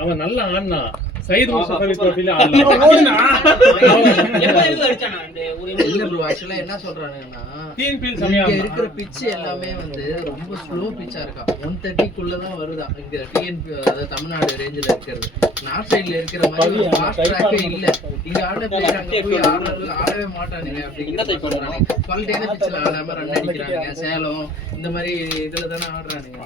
அவன் நல்ல ஆனா சைடு என்ன சொல்றானுன்னா இருக்கிற பிட்ச் எல்லாமே வந்து ரொம்ப ஸ்லோ பிட்சா இருக்கா. 130க்குள்ளதான் வருதா இங்க டிஎன்பி, அதாவது தமிழ்நாடு ரேஞ்சில் இருக்கிறது. நார்த் சைட்ல இருக்கிற மாதிரி ஒரு ஃபாஸ்ட் ட்ராக்கே இல்ல. இங்க ஆட பிளேயர் அங்க போய் ஆடவே மாட்டானுங்க அப்படிங்கிறத சொல்றாங்க. குவாலிட்டியான பிட்ச்ல ஆடாம ரன் அடிக்கிறாங்க. சேலம் இந்த மாதிரி இதுல தானே ஆடுறானுங்க.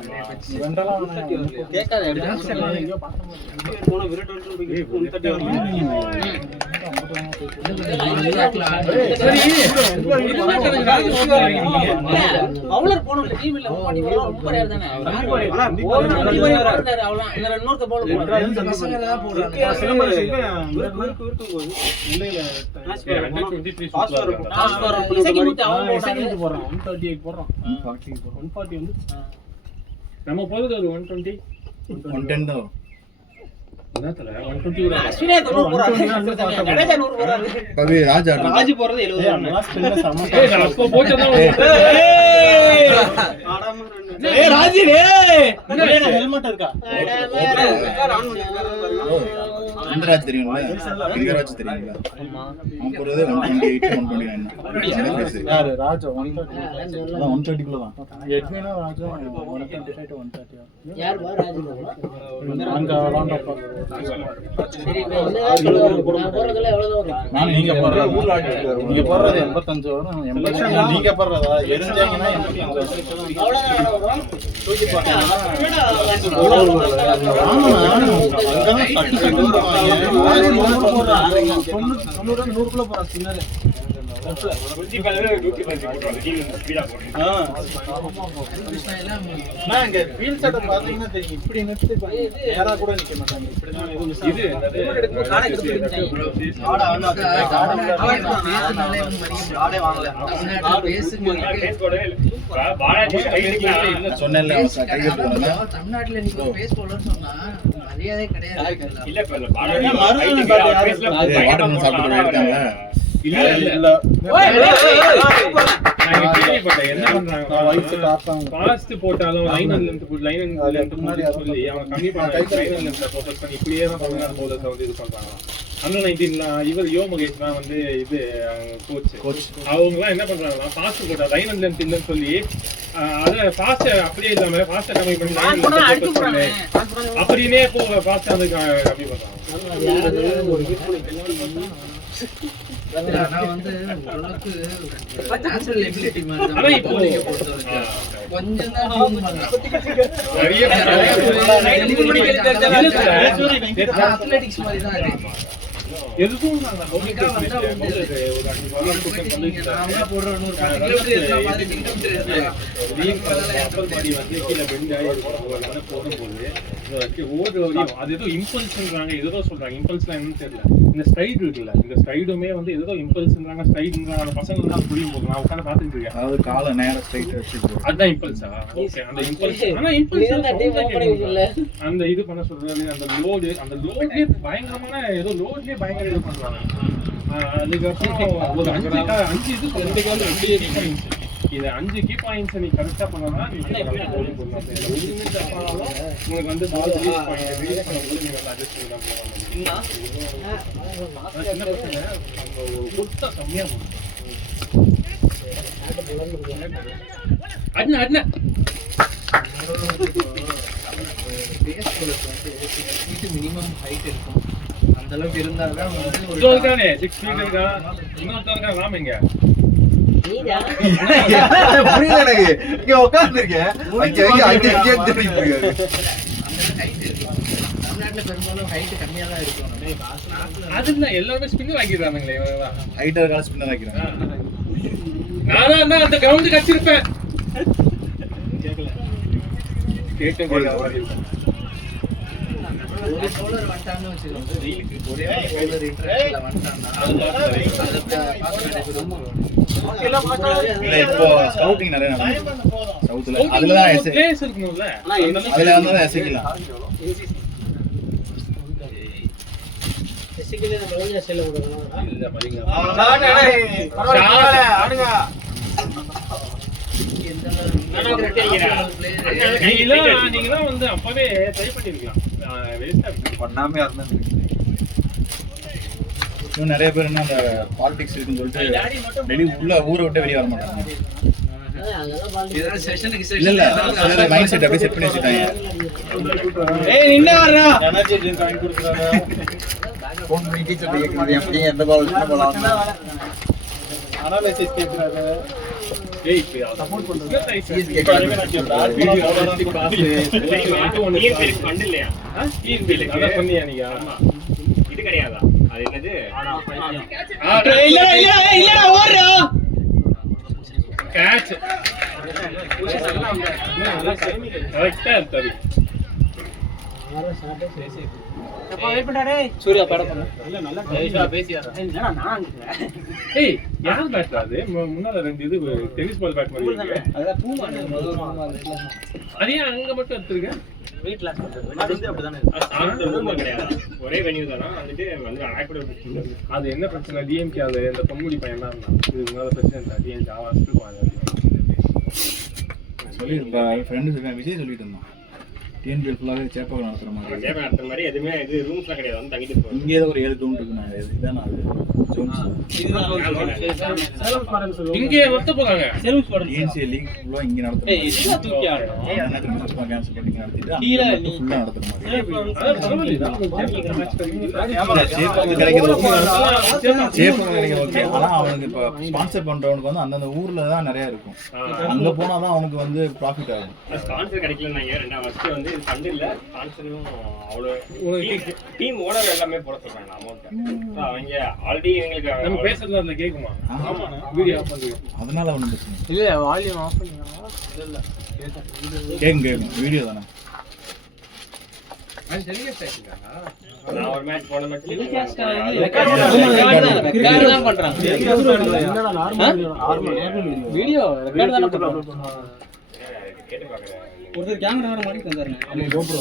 நம்ம போறது ஒரு 120 110 தான். ராஜு போறது 70 தெரியும்ல, லிங்கராஜ் தெரியும்ல, அவன் போறது 128 129. யாரு ராஜா 130 குள்ள தான். எட்மினா ராஜா 125 to 130. யார் வா ராஜா அங்க ரவுண்ட் ஆஃப். சரி போறதுல எவ்வளவு வரும்? நான் நீங்க போறது 85 வரும். 80 நீங்க போறதா எரிஞ்சாங்கன்னா 85 வரும். அவ்வளவுதான் வரும். தூக்கி போட்டா தமிழ்நாட்டுல நீங்க பேஸ் போலன்னு சொன்னா மரியாதை கிடையாது. என்ன பண்றாங்க, போட்டாலும் இப்படியே தான் இது பண்றாங்க. அண்ணன் 19 இவர் யோ மகேஷ்லாம் வந்து இது கோச் அவங்க எல்லாம் என்ன பண்றாங்கன்னா ஃபாஸ்ட் போட்டா லைன் அண்ட் லென்த் இல்லைன்னு சொல்லி அதை ஃபாஸ்ட் அப்படியே இல்லாம ஃபாஸ்ட் கம்மி பண்ணி அப்படின்னே இப்போ ஃபாஸ்ட் வந்து கம்மி பண்றாங்க. வந்து ஓரளவுக்கு நேச்சுரல் எபிலிட்டி மாதிரி தான் கொஞ்சம் தான் அத்லெட்டிக்ஸ் மாதிரி தான் இருக்கு. எதுவும் அது ஏதோ இம்பல்ஸ்ன்றாங்க, ஏதோ சொல்றாங்க. இம்பல்ஸ்லாம் என்னன்னு தெரியல. இந்த ஸ்ட்ரைட் இருக்குல்ல, இந்த ஸ்ட்ரைடுமே வந்து ஏதோ இம்பல்ஸ்ன்றாங்க. ஸ்ட்ரைட்ன்றாங்க பசங்க தான் புரியும் போது நான் உட்காந்து பார்த்துட்டு இருக்கேன். அதாவது கால நேரம் ஸ்ட்ரைட் வச்சு அதுதான் இம்பல்ஸா? ஓகே, அந்த இம்பல்ஸ். ஆனா இம்பல்ஸ் அந்த இது பண்ண சொல்றது அந்த லோட்லயே பயங்கரமான ஏதோ லோட்லயே பயங்கர இது பண்றாங்க. அதுக்கப்புறம் ஒரு 5 இது 2 கால் 2 கீ பாயிண்ட்ஸ். இது 5 கீ பாயிண்ட்ஸ் நீ கரெக்டா பண்ணனா நீ உங்களுக்கு வந்து பால் ரிலீஸ் பாயிண்ட் ரிலீஸ் பண்ணும்போது நீங்க அட்ஜஸ்ட் பண்ணலாம் போறாங்க. என்ன பிரச்சனை, அந்த ஒரு குட்டா கம்மியா போகும். அண்ணா மினிமம் ஹைட் இருக்கும். அந்த அளவுக்கு இருந்தாதான் வந்து ஒரு 6 ஃபீட் இருக்கா. இன்னொருத்தவங்க ராமங்க புரியல எனக்கு. இங்க உட்கார்ந்துருக்கேன். தமிழ்நாட்டுல பெரும்பாலும் ஹைட் கம்மியா தான் இருக்கும். அதுதான் எல்லாமே ஸ்பின்னர் ஆக்கிடுறானுங்களே. ஹைட்டா இருக்கால ஸ்பின்னர் ஆக்கிடுறாங்க. நானா அந்த கிரவுண்டுக்கு அடிச்சிருப்பேன். கேட்க ஒரு bowler வந்துட்டான்னு வச்சுக்கோங்க, ஒரே ஒரு bowler interaction ல வந்துட்டான்னா, அதை பார்க்க இல்ல இப்போ ஸ்கவுட்டிங் நிறைய நடக்குது சவுத்துல. அதுல தான் பிளேஸ் இருக்கும்ல, அதுல வந்து தான் எசைக்கலாம். இல்ல மலிங்க நீங்களாம் வந்து அப்பவே ட்ரை பண்ணிருக்கலாம். பண்ணாமே இருந்தா இன்னும் நிறைய பேர் என்ன அந்த பாலிடிக்ஸ் இருக்குன்னு சொல்லிட்டு வெளியே உள்ள ஊரை விட்டு வெளியே வர மாட்டாங்க. ஏதாவது செஷனுக்கு இல்ல இல்ல மைண்ட் செட் அப்படியே செட் பண்ணி வச்சுட்டாங்க. ஃபோன் பண்ணி டீச்சர் கேக்குறது எப்படி எந்த பால் போலாம் அனாலிசிஸ் கேக்குறாங்க. ஏய் சப்போர்ட் பண்றது கண்டில்லையா அத சொன்னியா நீங்க? இது கிடையாதா? அது என்னது? இல்ல ஓடுறா கேட்ச் கரெக்ட்டா தவி சூர்யா பட பண்ணு. நல்ல பேசியாரா? என்னடா நான் ஏய் யார் பேட் அது? முன்னால ரெண்டு இது டென்னிஸ் பால் பேட் மாதிரி இருக்கு. அத பூமா அது ஏன் அங்க மட்டும் எடுத்துருக்க? வீட்ல வந்து அப்படிதானே இருக்கு. கிடையாது, ஒரே வென்யூ தானா? வந்துட்டு வந்து ஆக்ட் அது என்ன பிரச்சனை? டிஎம்கே அது அந்த பொம்முடி பையன் தான் இருந்தான். இது முன்னால பிரச்சனை இல்ல. டிஎம்கே ஆவாஸ்க்கு சொல்லி ஃப்ரெண்டு விஜய் சொல்லிட்டு இருந்தான். டிஎன்பிஎல் ஃபுல்லாகவே சேப்பாக நடத்துகிற மாதிரி எதுவுமே இது ரூம்ஸ்லாம் கிடையாது. வந்து தங்கிட்டு போகிறோம். இங்கே ஏதோ ஒரு 7 கிரவுண்ட் இருக்கு. நான் இதுதான் அது ஜோன்ஸ் இங்கே வந்து போறாங்க. டிஎன்சிஏ லீக் ஃபுல்லாக இங்கே நடத்துறாங்க. கேன்சல் பண்ணி நடத்திட்டு ஃபுல்லாக நடத்துகிற மாதிரி. சேப்பாக கிடைக்கிறது ஓகே. ஆனால் அவனுக்கு இப்போ ஸ்பான்சர் பண்ணுறவனுக்கு வந்து அந்தந்த ஊரில் தான் நிறையா இருக்கும். அங்கே போனால் தான் அவனுக்கு வந்து ப்ராஃபிட் ஆகும். ஸ்பான்சர் கிடைக்கலன்னாங்க. ரெண்டாவது ஃபர்ஸ்ட் வந்து இது ஃபண்ட் இல்ல, ஸ்பான்சரும் அவ்வளோ டீம் ஓனர் எல்லாமே போட சொல்றாங்க அமௌண்ட். அவங்க ஆல்ரெடி எங்களுக்கு நம்ம பேசுறது அதுல கேக்குமா? ஆமா வீடியோ ஆஃப் பண்ணுங்க. அதனால ஒன்றும் பிரச்சனை இல்ல வால்யூம் ஆஃப் பண்ணுங்க. இல்ல கேக்கும் வீடியோ தானே. அது டெலிகாஸ்ட் ஆயிடுச்சா? நான் ஒரு மேட்ச் போன மேட்ச் ரெக்கார்ட் தான் பண்றாங்க. என்னடா நார்மல் வீடியோ ரெக்கார்ட் தான் பண்றாங்க. கேட்டு பார்க்கறேன். ஒரு கேமரா வர மாதிரி தந்தாருங்க. நம்ம GoPro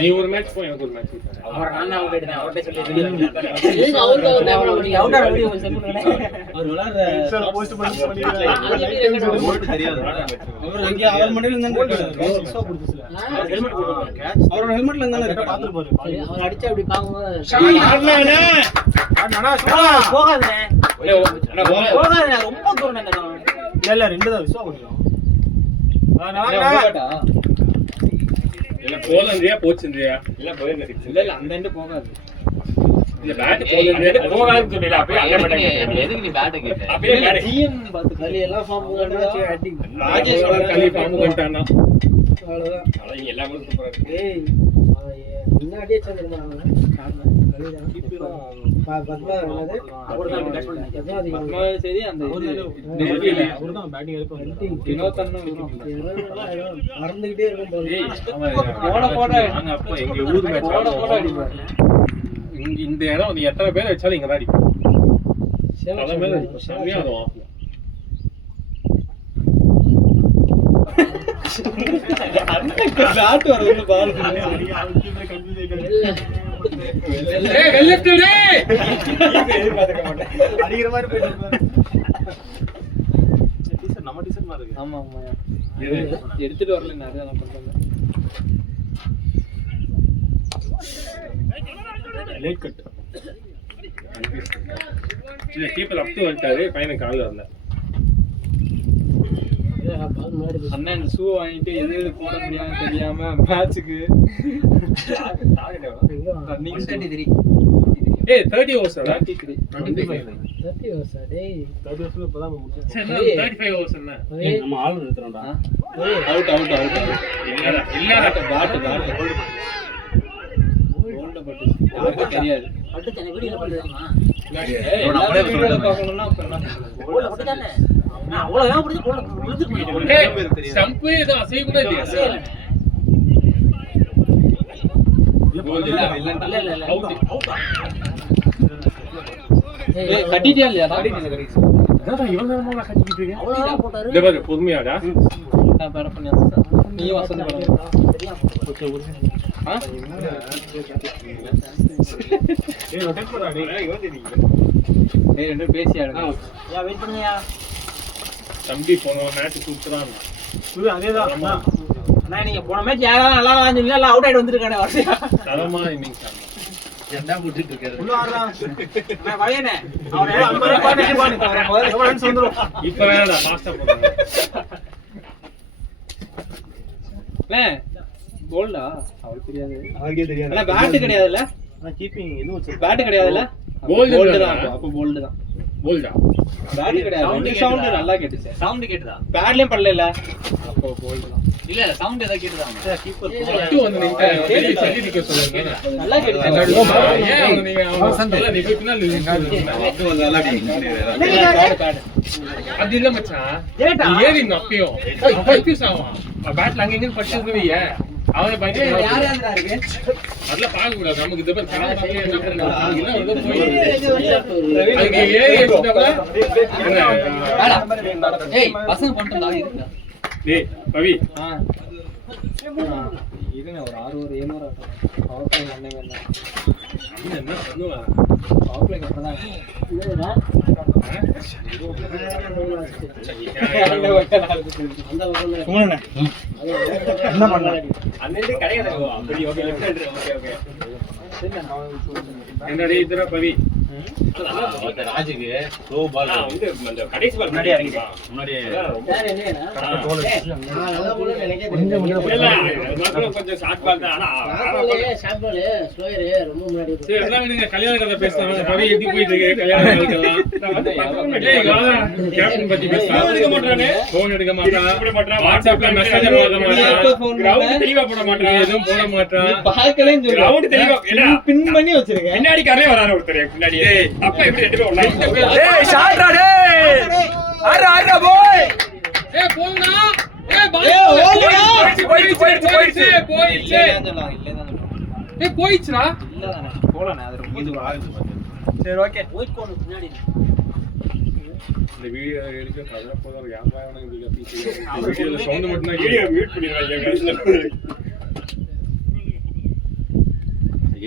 நீ ஒரு மேட்ச் போ, எனக்கு ஒரு மேட்ச். அவர் நான் அவங்க கிட்ட அவர்ட்ட சொல்லி எதுக்கு அவருக்கு ஒரு கேமரா பண்ணி அவுட்டர் வீடியோ சென்ட் பண்ணுங்க. அவர் விளையாடுற போஸ்ட் பண்ணி தெரியாது. அவர் அங்க அவர் மண்டையில இருந்தா ஹெல்மெட் போடுவாங்க. அவரோட ஹெல்மெட்ல இருந்தால ரெக்க பாத்துட்டு பாரு. அவர் அடிச்சு அப்படி பாக்கும்போது போகாதே. போகாதே, ரொம்ப தூரம் என்ன இல்ல ரெண்டு தான் விசுவா முடியும். இல்ல போலந்தியா போச்சுந்தியா? இல்ல போயிருங்க. இல்ல அந்த எண்ட் போகாது. இல்ல பேட் போலந்தியா போகாதுன்னு சொல்லல. அப்படியே அங்க மாட்டாங்க. எதுக்கு நீ பேட் கேட்ட? அப்படியே ஜிஎம் பாத்து கலி எல்லாம் ஃபார்ம் பண்ணாச்சு அடிங். ராஜேஷ் கலி பாம்பு பண்ணிட்டானா? அவ்வளவுதான். அதான் எல்லா ஊரும் சூப்பரா இருக்கு. ஏய் முன்னாடியே சொல்லிருந்தாங்க கலிதான். பத்மா என்னது? பத்மா சரி அந்த அவர்தான் பேட்டிங் எடுப்பாங்க. வினோதன்னும் மறந்துகிட்டே இருக்கும் போல. நாங்க அப்ப எங்க ஊர் மேட்ச் அடிப்பாரு. இங்க இந்த இடம் வந்து எத்தனை பேர் வச்சாலும் இங்க தான் அடிப்போம். பல பேர் அடிப்போம். செம்மையா இருக்கும் ஆஃப்ல. பேட் வரது பால் ஏய் வெல்லட் டேய் எதிர்பார்க்க மாட்டேன். அடிக்கிற மாதிரி போயிட்டு டீசர் நம்ம டீசர் மாதிரி இருக்கு. ஆமா ஆமா எடுத்துட்டு வரல நிறைய நான் பண்றேன். லேட் கட் இல்ல கீப்பர் அப் டு வந்துட்டாரு. பையன் கால்ல வரல. அண்ணன் ஷூ வாங்கிட்டு எது போட முடியாம தெரியாம மேட்சுக்கு ரன்னிங் 133 ஏய் 30 ஓவர்ஸ் 33 30 ஓவர்ஸ் டேய் 30 வருஷம் இப்பதான் முடிஞ்சது. சரி 35 ஓவர்ஸ் என்ன? நம்ம ஆள் நிறுத்துறோம்டா. அவுட் இல்லடா பாட் கோல்ட் பட்டு தெரியாது. பட்டு தன வீடியோல பண்ணுறீமா? ஏய் நம்மளே வீடியோல பார்க்கணும்னா அப்ப என்ன கோல்ல பட்டு தானே. நான் அவ்வளவு வேக பிடிச்சு கோல்ல விழுந்து போயிட்டேன். ஸ்டம்ப் ஏதோ அசைய கூட இல்லையா? கோல் இல்ல அவுட் ஏய் கட்டிட்டியா இல்லையா அதான் இவன் நேரமா கட்டிட்டு இருக்கேன் இந்த பாரு பொறுமையாடா நான் பேர பண்ணி நீ வசந்த் பண்ணு ஏய் ரொட்டேட் பண்ணா டேய் ஏய் ரெண்டு பேசி ஆடுங்க வெயிட் பண்ணியா தம்பி போன மேட்ச் சூப்பரா இருந்தா அதேதான் அண்ணா நீங்க போன மேட்ச் யாரா நல்லா விளையாடுறீங்க எல்லாம் அவுட் ஆயிட்டு வந்திருக்கானே வரிசையா தரமா இன்னிங்ஸ் ஆனா என்ன போட்டுட்டு இருக்காரு உள்ள ஆடுறான் அண்ணா வளையனே அவரே 50 ரூபாய் பாருங்க ரன்ஸ் வந்துரும் இப்ப வேணா ஃபாஸ்டா போறாங்க கோல்டா அவருக்கு தெரியாது அவருக்கே தெரியாது அண்ணா பேட் கிடையாதுல்ல அண்ணா கீப்பிங் இதுவும் பேட் கிடையாதுல்ல Gold கோல்ட் தான். தான் அப்ப கோல்ட் தான் கோல்டா பேட் கிடையாது Sound சவுண்ட் கேட்டுதா? நல்லா கேட்டுச்சு சவுண்ட் கேட்டுதா பேட்லயும் பண்ணல அப்போ கோல்ட் தான் இல்ல சவுண்ட் ஏதா கேட்டுதா கீப்பர் பட்டு வந்து நீங்க சரி நிக்க சொல்லுங்க நல்லா கேட்டுச்சு ஏன் அவங்க நீங்க அவங்க நீங்க பின்னால அது வந்து நல்லா பேட் அது இல்ல மச்சான் ஏட்டா? நீ ஏறி இந்த அப்பயும் கன்ஃபியூஸ் ஆவான் பேட்ல அங்க இங்க படிச்சிருக்கீங்க அவனை பயந்து அதெல்லாம் பார்க்க கூடாது நமக்கு இந்த பேர் கால பார்க்கவே என்ன பண்ணலாம் இல்ல வந்து போய் அங்க ஏறி வச்சிட்டா ஏய் பசங்க பண்ணிட்டா இருக்குடா டேய் பவி இருங்க ஒரு 6 ஒரு 7 ஒரு பவர் பிளே பண்ணவே இல்ல என்ன பண்ணுவா பவர் பிளே கட்டறதா சும்மா என்ன பண்ண அன்னைக்கு கிடையாது அப்படி okay left hander okay okay என்னடி இதுல பவி ராஜுக்கு த்ரோ பால் வந்து அந்த கடைசி பால் முன்னாடி இறங்கி முன்னாடி கொஞ்சம் ஷார்ட் பால் தான் ஆனா சரி எல்லாம் நீங்க கல்யாண கதை பேசுறாங்க பவி எப்படி போயிட்டு இருக்கு கல்யாண கதைலாம் டேய் வாடா கேப்டன் பத்தி பேசுறாங்க எடுக்க மாட்டானே போன் எடுக்க மாட்டான் போட மாட்டான் வாட்ஸ்அப்ல மெசேஜ் போட மாட்டான் கிரவுண்ட் தெளிவா போட மாட்டான் எதுவும் போட மாட்டான் பார்க்கலன்னு சொல்லு கிரவுண்ட் தெளிவா ஏன்னா பின் பண்ணி வச்சிருக்கேன் பின்னாடி காரே வராரு ஒருத்தர் பின்னாடி அப்ப எப்படி ரெண்டு பேரும் ஒண்ணா டேய் ஷாட்ரா டேய் ஆறா போய் ஏய் போடா ஏய் பால் போயிடுச்சு. போயிடுச்சு ஏய் போயிடுச்சுடா சரி ஓகே இந்த வீடியோ எடுக்க கதை போதும் யாரும் வீடியோல சவுண்ட் மட்டும் தான் வீடியோ மியூட் பண்ணிடுவாங்க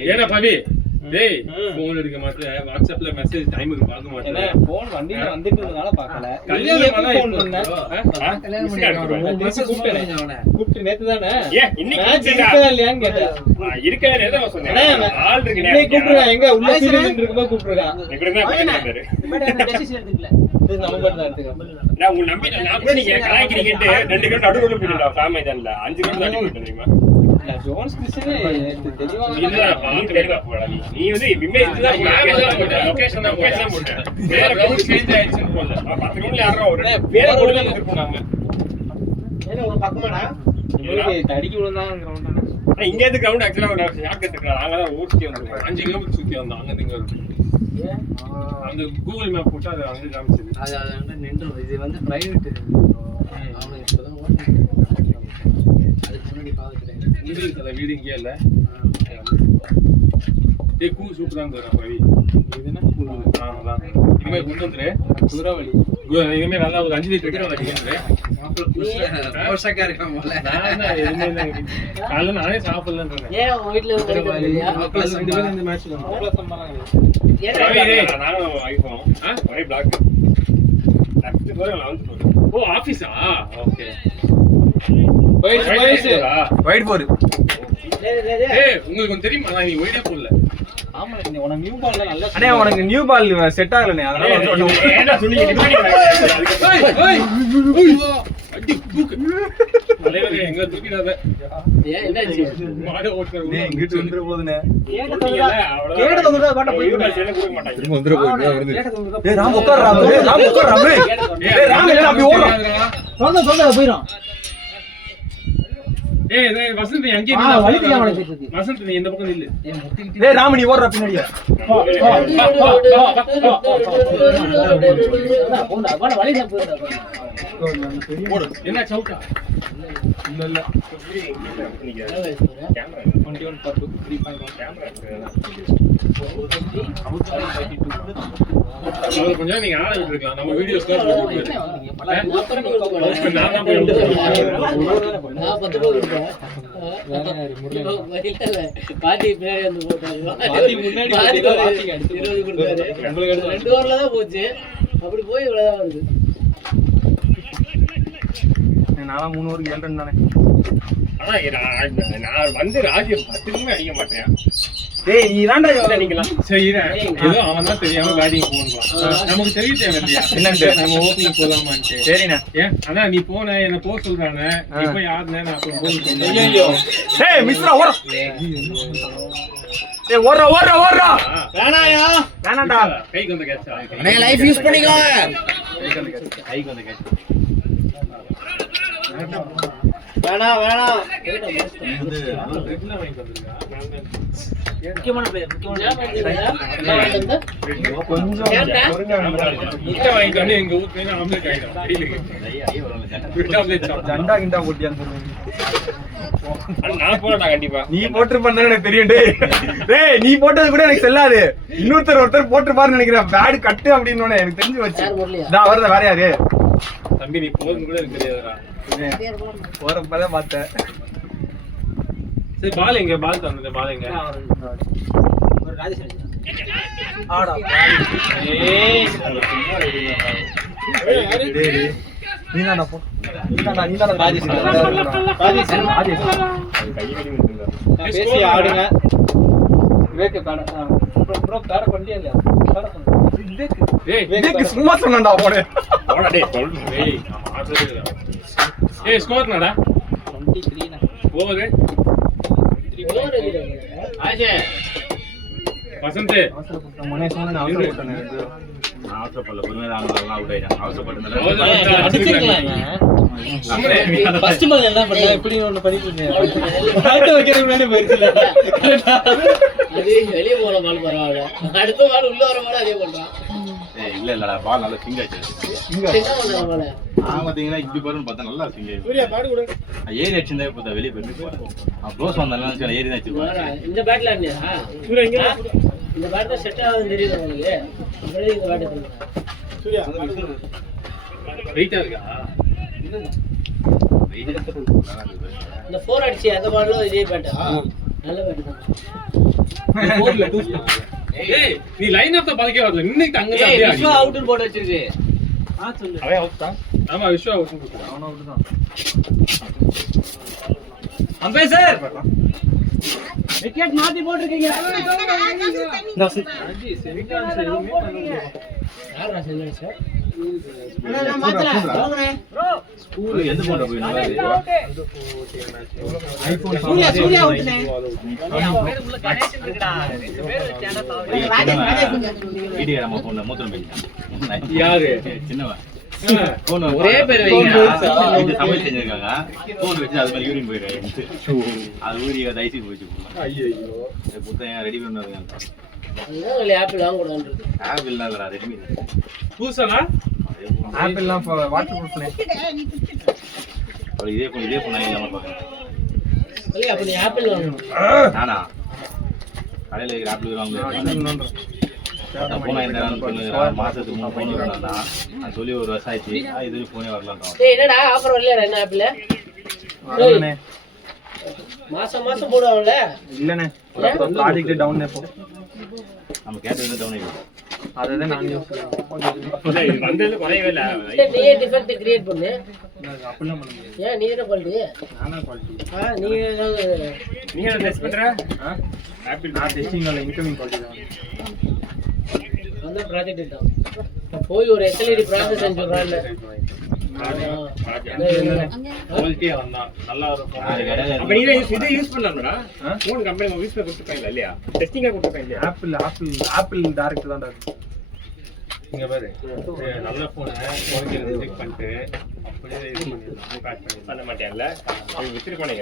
ஏடா பவி டேய் போன் எடுக்க மாட்டே வாட்ஸ்அப்ல மெசேஜ் டைமுக்கு பார்க்க மாட்டே போன் வண்டியில வந்துட்டதுனால பார்க்கல கல்யாணம் பண்ணா போன் பண்ண கூப்பிட்டு நேத்து தானே ஏன் இன்னைக்கு மேட்ச் இருக்கா? இருக்கா இல்லையான்னு கேட்டேன் இருக்கவே ஏதோ சொன்னேன் அண்ணே, ஆள் இருக்கு இன்னைக்கு கூப்பிடுறான் எங்க உள்ள சீரியல் இருக்கும்போது கூப்பிடுறான் இப்படி தான் பண்ணிட்டாரு நம்ம மட்டும் தான் எடுத்துக்கலாம் நான் உங்க நம்பி நான் கூட நீங்க கலாய்க்கிறீங்கன்ட்டு 2 கிரவுண்ட் நடுவுல போயிட்டா ஃபேம் ஐதன்ல 5 கிரவுண்ட் தாண்டி போயிட்டு தெரியுமா ஜோன்ஸ் கிறிஸ்டியனே தெளிவா நீ தெளிவா போடா நீ வந்து இமேஜ் தான் போட்ட லொகேஷன் தான் லொகேஷன் போட்ட வேற வேற கிரவுண்ட் சேஞ்ச் ஆயிடுச்சுன்னு போல 10 கிரவுண்ட்ல யாரோ ஒரு வேற கோல்ல இருப்போம் நாங்க தடிக்கி விழுந்தாங்க கிரவுண்ட் ஆனா இங்க இருந்து கிரவுண்ட் ஆக்சுவலா ஒரு ஷாட் எடுத்துக்கலாம் நாங்க தான் ஊட்டி வந்தோம் 5 கிலோமீட்டர் சுத்தி வந்தோம் அங்க இங்க அந்த கூகுள் மேப் போட்டு அது அங்க காமிச்சது அது வந்து நின்று இது வந்து பிரைவேட் அவனுக்கு இப்பதான் ஓட்டு அதுக்கு முன்னாடி பாத்துக்கிறேன் உங்களுக்கு அந்த வீடு இங்கே இல்ல டேய் கூ சூப்பரா இருந்தா பவி இதுனா அதான் இனிமே கொண்டு வந்துரு குதிரவழி இனிமே நல்லா ஒரு 5 லிட்டர் கிட்ட கொண்டு வந்துரு போஷக்கா இருக்கான் போல நான் எதுவுமே இல்லை காலைல நானே சாப்பிடலன்னு ஏன் உங்க வீட்ல ப்ளஸ் 2 பேர் இந்த மேட்ச்ல நானும் ஐபோன் ஒரே பிளாக் லெஃப்ட் போற 11th போற ஓ ஆபீஸா ஓகே வைட் போர் ஏய் உங்களுக்கு ஒன்னு தெரியுமா நான் நீ ஒயிடே போடல ஆமா நீ உன நியூ பால்ல நல்லா அண்ணே உனக்கு நியூ பால் செட் ஆகலனே அதனால வந்து ஏன்னா சொன்னீங்க அடி தூக்கு தலைவரே எங்க தூக்கிடாத ஏன் என்னாச்சு மாட ஓட்டற டேய் இங்கிட்டு வந்துற போதுனே கேட்ட தொந்தரவு பாட்ட போய் கொடுக்க மாட்டாங்க திரும்ப வந்துற போகுது வருது டேய் ராம் உட்கார்றா ராம் உட்கார்றா டேய் ராம் இல்ல அப்படி ஓடுறா ஓடுறா சொன்ன போயிரும் டேய் வசந்த் நீ அங்கேயே வலிக்கல வலிக்கிட்டு இருக்கு. வசந்த் நீ இந்த பக்கம் நில்லு. டேய் ராம நீ ஓடுற பின்னாடியே என்ன சவுக்கா இல்ல இல்ல கேமரா 21 3.1 கேமரா கொஞ்சம் நீங்க ஆள விட்டுருக்கலாம். நம்ம வீடியோஸ் தான் போட்டுட்டு நான் தான் போய் பாட்டி பின்னாடி வந்து போட்டாங்க. 20 கொடுத்தாரு. 2 ஓவர்ல தான் போச்சு. அப்படி போய் இவ்வளவுதான் வருது. நானா 3 ஓவருக்கு 7 ரன் தானே. ஆனா நான் வந்து ராஜ்யம் 10 அடிக்க மாட்டேன். டேய் நீ தான்டா அடிக்கலாம். சரி ஏதோ அவன் தான் தெரியாம பேட்டிங் போன்றான். நமக்கு தெரிய தேவையில்லையா என்னன்னு நம்ம ஓப்பனிங் போலாமான்ட்டு. சரிண்ணே. ஏன் ஆனா நீ போன என்ன போ சொல்றானே நீ போய் யாருனே நான் அப்புறம் போன் சொன்னேன். டேய் மிஸ்ரா ஓட. டேய் ஓடுறா. வேணாயா. வேணாம்டா. கைக்கு வந்து கேட்சா அண்ணே லைஃப் யூஸ் பண்ணிக்கோங்க. கைக்கு வந்து கேட்ச். வேணாம் நீ வந்து ரெகுலரா வாங்கி வந்திருக்கா முக்கியமான பிளேயர் கொஞ்சம் முட்டை வாங்கிட்டு வந்து எங்க ஊத்துனா ஆம்லெட் ஆயிடும். ஜண்டா கிண்டா போட்டியான்னு சொல்லுங்க. நான் போறேன்டா கண்டிப்பா. நீ போட்டிருப்பான்னு எனக்கு தெரியும். டேய் நீ போட்டது கூட எனக்கு செல்லாது. ஒருத்தர் போட்டிருப்பாருன்னு நினைக்கிறேன். பேட் கட்டு அப்படின்னு எனக்கு தெரிஞ்சு வச்சு நான் வரத வேற யாரு தம்பி நீ போதும் கூட எனக்கு தெரியாதுடா. போறப்பதான் பார்த்தேன். சரி பால் எங்க பால் தந்தது பால் எங்க ஆடா நீதான்டா போ. நீதான்டா ராஜேஷ். பேசி ஆடுங்க. விவேக் காட ப்ரோ காட பண்ணியா இல்லையா? காட பண்ணு. விவேக் சும்மா சொன்னான்டா போடே. போடா டேய் சொல்றேன். ஏய் நான் ஆடுறேடா. ஏய் ஸ்கோர் என்னடா 23 னா. ஓவர் ஆஜே வசந்த் மனே சொன்னா அவசர போட்டானே. நான் அவசரப்படல. பொறுமையா தான் அவுட் ஆயிட்டேன். அவசரப்பட்டனால ஃபர்ஸ்ட் பால் என்ன பண்ண இப்படி ஒன்னு பண்ணிட்டு இருக்கேன். பேட் வைக்கிறதுக்கு முன்னாடி போயிடுச்சுல. அது வெளிய போற பால் பரவாயில்லை. அடுத்த பால் உள்ள வர பால் அதே பண்றான். இல்லடா பால் நல்லா சிங் ஆச்சு. என்ன பண்ணா பால்? நான் பாத்தீங்கன்னா இப்படி பாருன்னு பார்த்தா நல்லா சிங் ஆச்சு. சூர்யா பாடு கொடு. ஏறி அடிச்சிருந்தா பார்த்தா வெளிய போயிட்டு க்ளோஸ் வந்தாலும் ஏறி தான் வச்சிருப்பாங்க. இந்த பேட்ல ஆடுனியா? சூர்யா இங்க இந்த பேட் தான் செட் ஆகுதுன்னு தெரியுது உங்களுக்கு. அப்படியே இந்த பேட் எடுங்க. சூர்யா வெயிட்டா இருக்கா இந்த 4 அடிச்சு அந்த பால்ல இதே பேட். நல்ல பேட் தான். 4ல 2 ஏய் நீ லைன் ஆஃப் த பால்க்கே வரல. இன்னைக்கு அங்க தான் அப்படியே விஸ்வா அவுட்னு போட்டு வச்சிருக்கு. சொல்லு. அவன் அவுட் தான். ஆமா விஸ்வா அவுட் கொடுத்தான். அவன அவுட் தான். அம்பே சார் விக்கெட் மாத்தி போட்டுருக்கீங்க. யாரா செல்வன் சார்? நான் மாத்தல. வாங்கனே. ஸ்கூல் எந்த போற போய் நல்லா ஐபோன் சூர்யா அவுட்னே. வீடியோ நம்ம போன்ல மூத்திரம் போயிட்டான். யாரு சின்னவன் ஒரே பேர் வைங்க. சமையல் செஞ்சிருக்காங்க. போன் வச்சு அது மாதிரி யூரின் போயிடுறாங்க. அது ஊரிய தைசி போயிடுச்சு. ஐயோ புத்தகம் ரெடி பண்ணுவாங்க. அதுதான் ஆப்பிள் வாங்க கூடாதுன்றது. ஆப்பிள் இல்லடா ரெடிமேட். பூசலா ஆப்பிள்லாம் வாட்டர் ப்ரூஃப்னே. இதே போன் நான் இல்லாம பாக்கறேன். இல்ல அப்ப நீ ஆப்பிள் வாங்கணும். நானா கடையில இருக்கிற ஆப்பிள் வாங்குறேன். போனா இந்த மாசத்துக்கு 3 போன் வரணும்னா நான் சொல்லி ஒரு வருஷம் ஆயிடுச்சு. இது போனே வரலாம். டேய் என்னடா ஆஃபர் வரலையா என்ன ஆப்பிள்? வரலனே. மாசம் போடுவாங்கல? இல்லனே. ப்ராஜெக்ட் டவுன் போ. நம்ம கேட்டது டவுன் ஆயிடுச்சு. அததான் நான் யோசிக்கிறேன். வந்தது குறையவே இல்ல. நீயே டிஃபெக்ட் கிரியேட் பண்ணு. அப்படிலாம் பண்ண முடியாது. ஏன் நீ என்ன குவாலிட்டி? நானா குவாலிட்டி. நீ நீ என்ன டெஸ்ட் பண்ற? ஆப்பிள் நான் டெஸ்டிங் இல்ல இன்கமிங் குவாலிட்டி தான். அந்த ப்ராஜெக்ட் இதான். போய் ஒரு எஸ்எல்இடி ப்ராசஸ் செஞ்சுறான்ல. குவாலிட்டியா வந்தா நல்லா இருக்கும். அப்ப நீ இது யூஸ் பண்ணலாம்டா. போன் கம்பெனி யூஸ் பண்ண கொடுத்தாங்க இல்லையா? டெஸ்டிங்கா கொடுத்தாங்க இல்லையா? ஆப்பிள் டைரக்ட் தான் இருக்கு. இங்க பாரு நல்ல போனை குறைக்கிறது செக் பண்ணிட்டு அப்படியே இது பண்ணிடலாம் பேக் பண்ணி பண்ண மாட்டேன்ல வித்துருப்பானே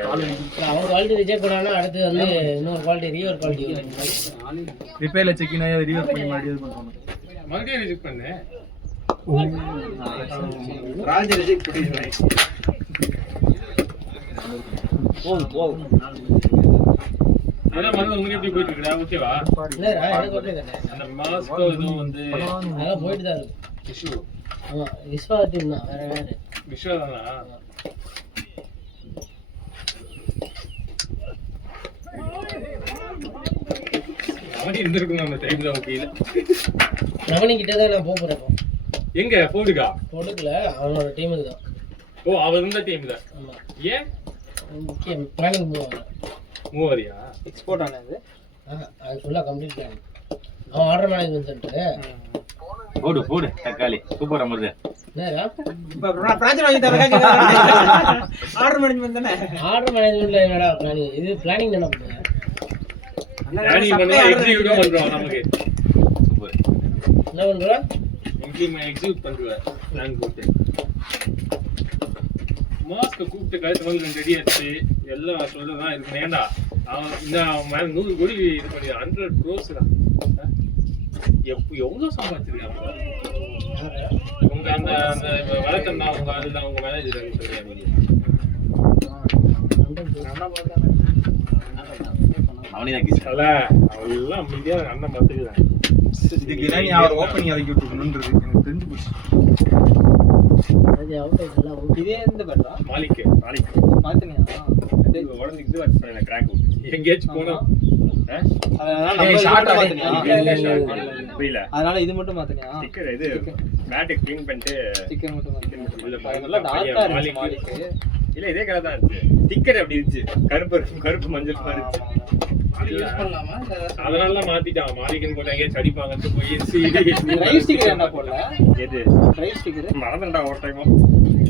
அவன் குவாலிட்டி ரிஜெக்ட் பண்ணானா அடுத்து வந்து இன்னொரு குவாலிட்டி ரீவர் குவாலிட்டி ரிப்பேர்ல செக் பண்ணி ரிவ்யூ பண்ணி மறுபடியும் இது பண்ணுவாங்க. மறுபடியும் ரிஜெக்ட் பண்ணு. ராஜ் ரிஜெக்ட் பண்ணிடுறாங்க. அதான் மருந்து உங்களுக்கு எப்படி போயிட்டு இருக்குடா? ஓகேவா? இல்லடா எனக்கு ஓகே தானே. அந்த மாஸ்கோ இதுவும் வந்து அதெல்லாம் போயிட்டு தான் இருக்கு. இஷ்யூ ஆமா விஸ்வாதி தான் வேற வேற. விஷயம் தானா? அவனே இருந்திருக்கும் அந்த டைம்ல ஓகேல. ரமணி கிட்ட தான் நான் போறேன். எங்க போடுகா? கொடுக்கல அவனோட டீமுக்கு தான். ஓ அவர் இருந்த டீம்ல. ஆமா. ஏன்? முக்கியம் பிளானிங் போவாங்க. மூவரியா? எக்ஸ்போர்ட் ஆனது. அது ஃபுல்லா கம்ப்ளீட் பிளானிங். அவன் ஆர்டர் மேனேஜ்மென்ட் சென்டர். போடு போடு தக்காளி சூப்பர் அமர்து. என்னடா? இப்ப ப்ராஜெக்ட் வாங்கி தரக்கா ஆர்டர் மேனேஜ்மென்ட் தானே. ஆர்டர் மேனேஜ்மென்ட்ல என்னடா பிளானிங்? இது பிளானிங் தான பண்ணுங்க. பிளானிங் பண்ணா எக்ஸிக்யூட் பண்றோம் நமக்கு. சூப்பர். என்ன பண்றா? எக்ஸிக்யூட் பண்றோம் பிளான் போட்டு. மாஸ்க் கூப்பிட்டு கழுத்து வந்து ரெடி ஆச்சு எல்லாம் சொல்லதான் இருக்கு. ஏண்டா அவன் இந்த மேல 100 கோடி இது பண்ணி 100 crores தான். எவ்வளவு சம்பாதிச்சிருக்காங்க உங்க அந்த அந்த வழக்கம்னா உங்க அதுல உங்க மேனேஜர் சொல்றீங்க நீங்க. அவனே தான் கிஸ். அல்ல அவெல்லாம் அமைதியா அண்ணன் பார்த்துக்கிறாங்க. இதுக்கு தான் நீ அவர் ஓபனிங் அதை விட்டுக்கணும்ன்றது எனக்கு தெரிஞ்சு போச்சு. அது அவுட் எல்லாம் இதே எந்த பேட்டா மாலிக் மாத்தினியா உடஞ்சிக்கிட்டு வச்சு கிராக் விட்டு எங்கேயாச்சும் போனோம். புரியல. அதனால இது மட்டும் மாத்தினியா ஸ்டிக்கர் இது மேட்டை க்ளீன் பண்ணிட்டு ஸ்டிக்கர் மட்டும் மாத்தினியா இல்ல நல்லா டார்க்கா இருக்கு மாலிக்கு. இல்ல இதே கலர் தான் இருந்துச்சு. ஸ்டிக்கர் அப்படி இருந்துச்சு. கருப்பு மஞ்சள் மாதிரி இருந்துச்சு. யூஸ் பண்ணலாமா? அதனால மாத்திட்டான். மாலிகன் போட்டு எங்கேயாச்சும் அடிப்பாங்கன்னு போய் ரைஸ் ஸ்டிக்கர் என்ன போடல? எது ரைஸ் ஸ்டிக்கர் மறந்துடா ஒரு டைமும்.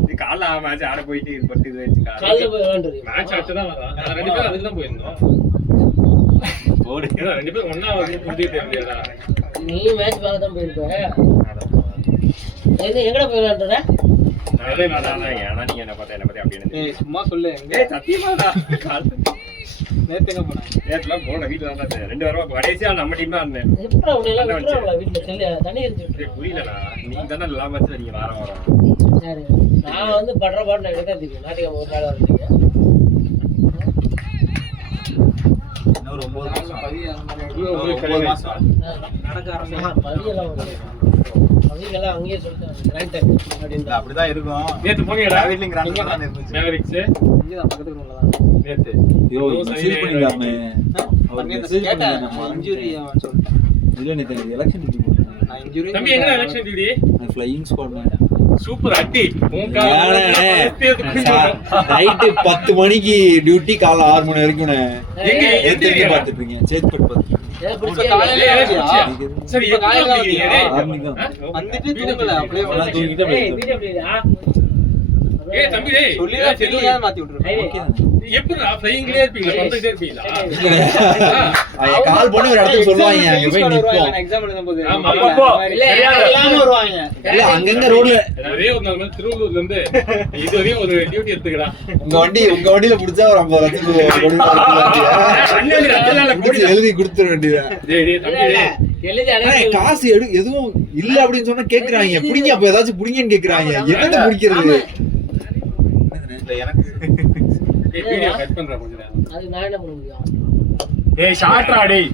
இது காலைல மேட்ச் ஆட போயிட்டு இது பட்டு இது வச்சு காலைல போய் விளையாண்டுரு. மேட்ச் ஆச்சு தான் வரான். நான் 2 பேரும் அதுக்கு தான் போயிருந்தோம். போடு. ஏன்னா 2 பேரும் ஒண்ணா வந்து புரிஞ்சுக்கிட்டே இருந்தியாடா. நீ மேட்ச் பார்க்க தான் போயிருப்ப. எங்கடா போய் விளையாண்டுற? அதே நான் ஏன்னா நீங்க என்ன பார்த்தா என்ன பத்தி அப்படின்னு. ஏய் சும்மா சொல்லு. எங்க சத்தியமாடா நேத்து எங்க போன? நேற்றுலாம் போன வீட்டுல தான் 2 வாரமா கடைசியா நம்ம டீம் தான் இருந்தேன். எப்படா உன்னை எல்லாம் விட்டுறாங்களா வீட்டுல தண்ணி எரிஞ்சு புரியலடா நீங்க தானே எல்லா மேட்ச்ல நீங்க வாரம் யாரு? நான் வந்து படுற பாட்டு எடுக்கிறதுக்கு நாட்டிகம் ஒரு நாள் வரீங்க. இன்னொரு 9 மாசம். மாசம் நடக்க ஆரம்பிச்சு பதியெல்லாம் பதிகெல்லாம் அங்கேயே சொல்லிட்டாங்க கிராண்டட் அப்படின்னு. அப்படிதான் இருக்கும். நேத்து போனீங்கடா டிராவலிங் கிராண்ட் தான் இருந்துச்சு. மேவரிக்ஸ் இங்கதான் பக்கத்துல உள்ளதான். நேத்து ஐயோ மெசேஜ் பண்ணிருக்காங்க. அவர் மெசேஜ் கேட்டேன் பண்ணாங்க. இன்ஜூரி அவன் சொல்லிட்டான். இல்ல நீ எலெக்ஷன் டியூட்டி போடுறேன். நான் இன்ஜூரி தம்பி எங்க எலெக்ஷன் டியூட்டி? நான் ஃளையிங் ஸ்குவாட். சூப்பர் அட்டி. நைட்டு 10 மணிக்கு டியூட்டி, காலை 6 மணி வரைக்கும். எங்க ஏத்திட்டு பாத்துட்டு இருக்கீங்க. சேத்பட் பாத்துட்டு. சரி இப்ப காலையில வரீங்க? ஆர்மிக்கு தான். வந்துட்டு தூங்கல அப்படியே நான் தூங்கிட்டு ஏய் போயிட்டேன். வீடியோ அப்படியா? ஏய் தம்பி டேய் சொல்லி தான் மாத்தி விட்டுருக்கேன். ஓகே தான். எப்படிடா ஃளையிங்லயே இருப்பீங்க? பண்றதே இருப்பீங்களா? கால் பண்ணி ஒரு இடத்துக்கு சொல்லுவாங்க அங்க போய் நிப்போம். எக்ஸாம் எழுதும்போது ஆமா. இல்லாம வருவாங்க. இல்ல அங்கங்க ரோட்ல நிறைய ஒரு நாள் திருவள்ளூர்ல இருந்து இதுவரையும் ஒரு டியூட்டி எடுத்துக்கடா. உங்க வண்டியில புடிச்சா ஒரு 50 லட்சம் எழுதி கொடுத்துட வேண்டியது. டேய் டேய் தம்பி டேய் எழுதி அனுப்பி காசு எதுவும் இல்ல அப்படின்னு சொன்னா கேக்குறாங்க. புடிங்க அப்ப ஏதாச்சும் புடிங்கன்னு கேக்குறாங்க. என்னத்த புடிக்கிறது? எனக்கு டேய் வீடியோ கட் பண்றா கொஞ்ச நேரம். அது நான் என்ன பண்ண முடியும்? டேய் ஷார்ட்ரா டேய்.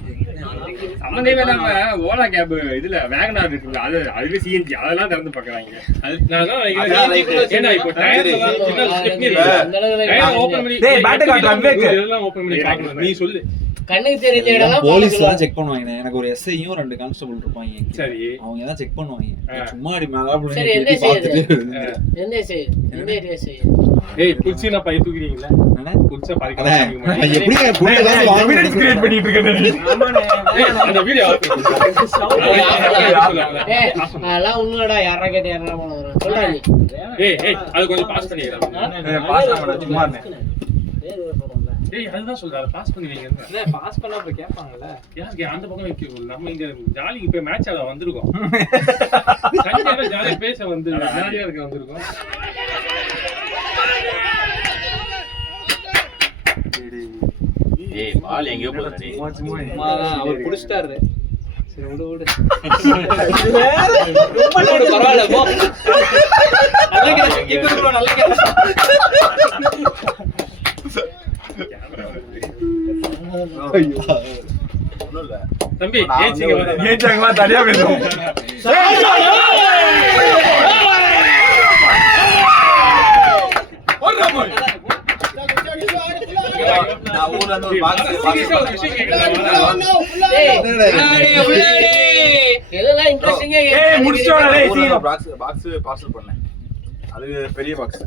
சம்மந்தமே இல்லாம ஓலா கேப் இதுல வேகனார் இருக்குல்ல அது அதுவே சிஎன்ஜி அதெல்லாம் திறந்து பாக்குறாங்க. அது நான் தான் அதான் right. ஏன்னா இப்போ டயர்லாம் சின்ன ஸ்டெப்னி இருக்கு. அந்த அளவுக்கு டயர் ஓபன் பண்ணி டேய், battery காட்டுறா, break. இதெல்லாம் ஓபன் பண்ணி பார்க்கணும். நீ சொல்லு. கண்ணுக்கு தெரிஞ்ச இடம் போலீஸ் எல்லாம் செக் பண்ணுவாங்க. எனக்கு ஒரு எஸ்ஐயும் 2 கான்ஸ்டபிள் இருப்பாங்க. சரி அவங்க தான் செக் பண்ணுவாங்க. ஆ. சும்மா அப்படி மேல சரி, எந்த அப்படி பார்த்துட்டு எந்த ஏரியா எந்த ஏரியா செய்ய? டேய் குச்சி நான் பை தூக்குறீங்களா? அண்ணே, குச்சா அண்ணே, பாதிக்க எப்படி புள்ள காசு வாங்க கிரியேட் பண்ணிட்டு இருக்கேன். அந்த வீடியோ ஆஃப் பண்ணு. ஏய் அதெல்லாம் உண்மைடா. யாரா கேட்டு யாரா போனவங்க சொல்றா நீ. ஏய் ஏய் அது கொஞ்சம் பாஸ் பண்ணிக்கலாம். பாஸ் பண்ண சும்மா இருந்தேன். டேய் அதுதான் சொல்றா பாஸ் பண்ணி வைங்க. இல்ல பாஸ் பண்ணா அப்ப கேட்பாங்கல்ல. யாருக்கு அந்த பக்கம் வைக்க நம்ம இங்க ஜாலிக்கு போய் மேட்ச் ஆட வந்திருக்கோம். சண்டே ஜாலியா பேச வந்து ஜாலியா இருக்க வந்திருக்கோம். ஏய் பால் எங்கேயோ போகுது அவர் புடிச்சிட்டாரு. சரி விடு விடு. பரவாயில்ல போ. நல்ல கேட்க ப்ரோ, நல்ல கேட்க. தம்பி ஏச்சிங்க வா. ஏச்சாங்களா தனியா பேசுவோம். நான் ஊர்ல இருந்து ஒரு பாக்ஸ் சீரியஸா ஒரு விஷயம் கேக்குறேன். இதெல்லாம் இன்ட்ரெஸ்டிங்கா பாக்ஸ் பார்சல் பண்ணேன். அது பெரிய பாக்ஸ்.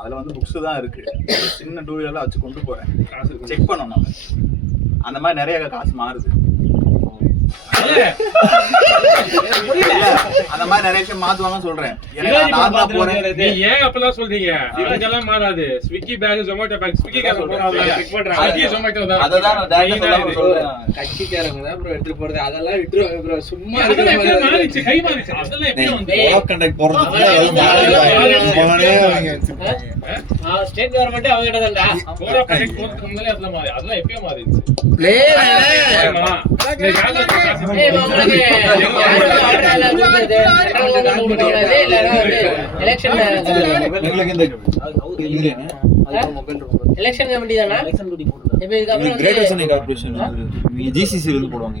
அதுல வந்து புக்ஸ் தான் இருக்கு. சின்ன 2 வீலர்ல வச்சு கொண்டு போறேன். செக் பண்ணோம் நம்ம. அந்த மாதிரி நிறைய காசு மாறுது. அந்த மாதிரி நிறைய விஷயம் மாத்துவாங்கன்னு சொல்றேன். நீ ஏன் அப்பலாம் சொல்றீங்க? இதெல்லாம் மாறாது. ஸ்விக்கி பேக், ஜொமேட்டோ பேக், ஸ்விக்கி காரங்க போறாங்க, செக் பண்றாங்க. ஸ்விக்கி ஜொமேட்டோ தான். அததான் நான் டைரக்டா சொல்றேன். கட்சிக்காரங்க தான் ப்ரோ எடுத்து போறது. அதெல்லாம் விட்டுருவாங்க ப்ரோ. சும்மா அதெல்லாம் எப்படி மாறிச்சு? கை மாறிச்சு. அதெல்லாம் எப்படி வந்து கண்டக்ட் போறதுக்கு ஸ்டேட் கவர்மெண்ட் அவங்க கிட்ட தான்டா. கோட் ஆஃப் கண்டக்ட் போறதுக்கு முன்னாடி அதெல்லாம் மாறி. அதெல்லாம் எப்பயே மாறிச்சு. ப்ளே எலெக்ஷன் கமிட்டி தானா? இப்ப இதுக்கு அப்புறம் கிரேட்டர் சென்னை கார்ப்பரேஷன் ஜிசிசி இருந்து போடுவாங்க.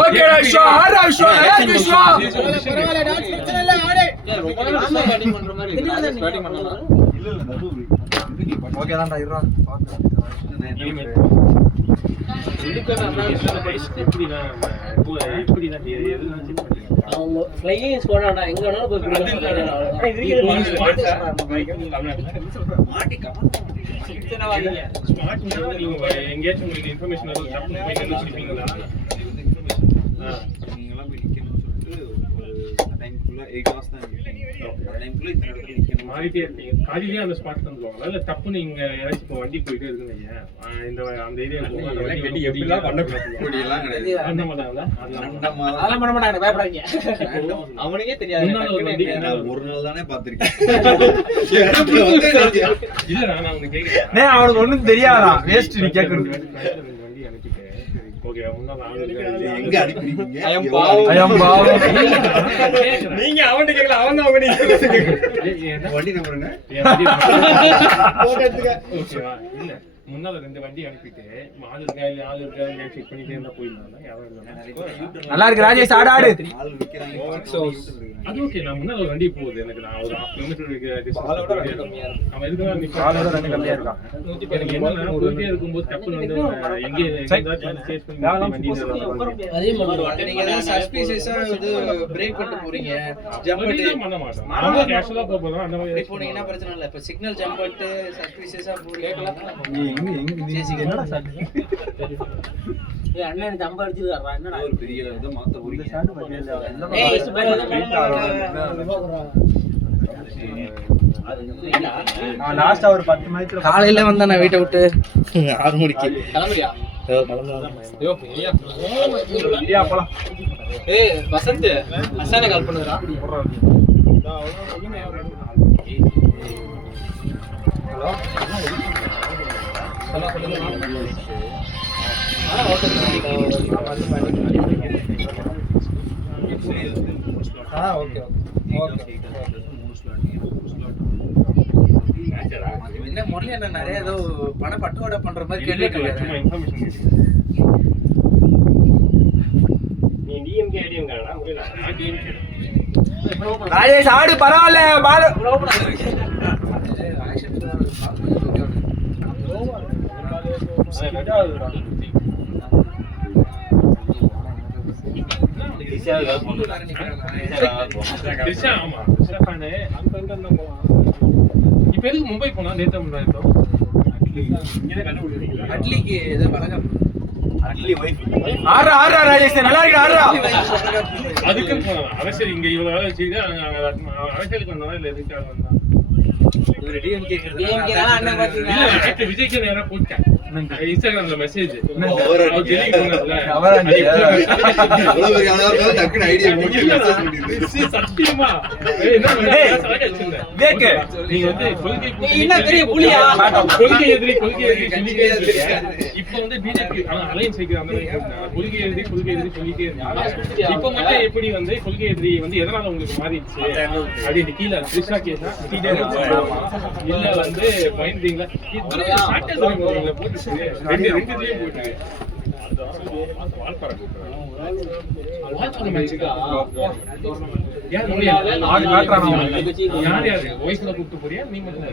ஓகேடா ஷோ ஆடா ஷோ ஷோ பரவாயில்லை டான்ஸ் பிரச்சனை இல்ல ஆடு. ரொம்ப நாள் ஸ்டார்டிங் பண்ற மாதிரி ஸ்டார்டிங் பண்ணலாம். ஓகே தான் இருடா. அவங்க ஃப்ளையிங் ஸ்குவாடாடா எங்க வேணாலும் போய் எங்கேயாச்சும் உங்களுக்கு இன்ஃபர்மேஷன் வச்சிருப்பீங்களா? மாறிட்டே இருக்கீங்க. காலையிலேயே அந்த ஸ்பாட் தந்துருவாங்களா? இல்ல தப்புன்னு இங்க ஏதாச்சும் இப்போ வண்டி போயிட்டே இருக்குங்க இந்த அந்த ஏரியா அந்த மாதிரில அதெல்லாம் பண்ண மாட்டாங்க, பயப்படாதீங்க. அவனுக்கே தெரியாது. ஒரு நாள் தானே பாத்திருக்கேன். இல்ல நான் அவனுக்கு கேக்குறேன். அவனுக்கு ஒண்ணும் தெரியாதா? வேஸ்ட் நீ கேக்குறது. வண்டி அனுப்பிட்டு ஓகே முன்னால எங்க அனுப்பிடுவீங்க? நீங்க அவன்கிட்ட கேட்கல, அவன் தான் அவங்க வண்டி நம்பர் என்ன? ஓகேவா? இல்ல முன்னால 2 வண்டி அனுப்பிட்டு ஆள் இருக்கா செக் பண்ணிட்டே இருந்தா போயிடலாம். யாரும் இல்ல. நல்லா இருக்கு ராஜேஷ், ஆடு ஆடு. ஆள் விக்கிறாங்க. அது ஓகே. நான் முன்னால ஒரு வண்டி போகுது. எனக்கு நான் ஒரு 1/2 கிலோமீட்டர் அவன் எதுக்கு நீ ஆளோட ரெண்டு கம்மியா இருக்கான். எனக்கு என்னன்னா போயிட்டே இருக்கும்போது தப்புன்னு வந்து எங்க ஏதாச்சும் சேஸ் பண்ணி வண்டி அதே மாதிரி நீங்க தான் சஸ்பீசியஸா வந்து பிரேக் பண்ணிட்டு போறீங்க. ஜம்ப் வண்டிலாம் பண்ண மாட்டோம். நாம கேஷுவலா போறோம். அந்த மாதிரி போனீங்கன்னா பிரச்சனை இல்ல. இப்ப சிக்னல் ஜம்ப் பண்ணிட்டு சஸ்பீசியஸா போறீங்க. அண்ணன் தம்ப அடிச்சிருக்காரா? என்னடா ஒரு பெரிய இதை மாத்த போறீங்க. லாஸ்டா ஒரு 10 மணிக்கு காலையில வந்தா நான் வீட்டை விட்டு 6 மணிக்கு கிளம்புறியா? போலாம். ஏய் வசந்த் அசானே கால் பண்ணுறா. ஓகே என்ன முரளி என்ன நிறைய ஏதோ பண பட்டுவாடா பண்ற மாதிரி கேட்டுட்டு நீ டிஎம்கே ஐடிஎம்காரனா? முடியல. நான் டிஎம்கே. ராஜேஷ் ஆடு பரவாயில்ல. பால் இப்ப எதுக்கு மும்பை போனா? நேத்து முன்னாடி அட்லிக்கு ஏதோ வழக்கம். ஆடுறா ஆடுறா ராஜேஷ், நல்லா இருக்கு ஆடுறா. அதுக்கு அரசியல் இங்க இவ்வளவு வேலை வச்சுக்கிட்டு அரசியலுக்கு வந்தா இல்ல எதுக்காக வந்தா? விஜய்க்கு நேரம் போட்டேன். இன்ஸ்டாகிராம்ல மெசேஜ் சத்தியமா நீங்க வந்து கொள்கை எதிரி இப்ப வந்து பிஜேபி அலையன்ஸ் வைக்கிறாங்க கொள்கை எதிரி சொல்லிட்டே இருக்காங்க. இப்ப மட்டும் எப்படி வந்து கொள்கை எதிரி வந்து எதனால உங்களுக்கு மாறிடுச்சு அப்படின்னு கீழே கிருஷ்ணா கேஸா இல்ல வந்து பயந்தீங்களா போட்டு ரெண்டு போட்டு கூப்பிட்டு போறியா நீ மட்டும்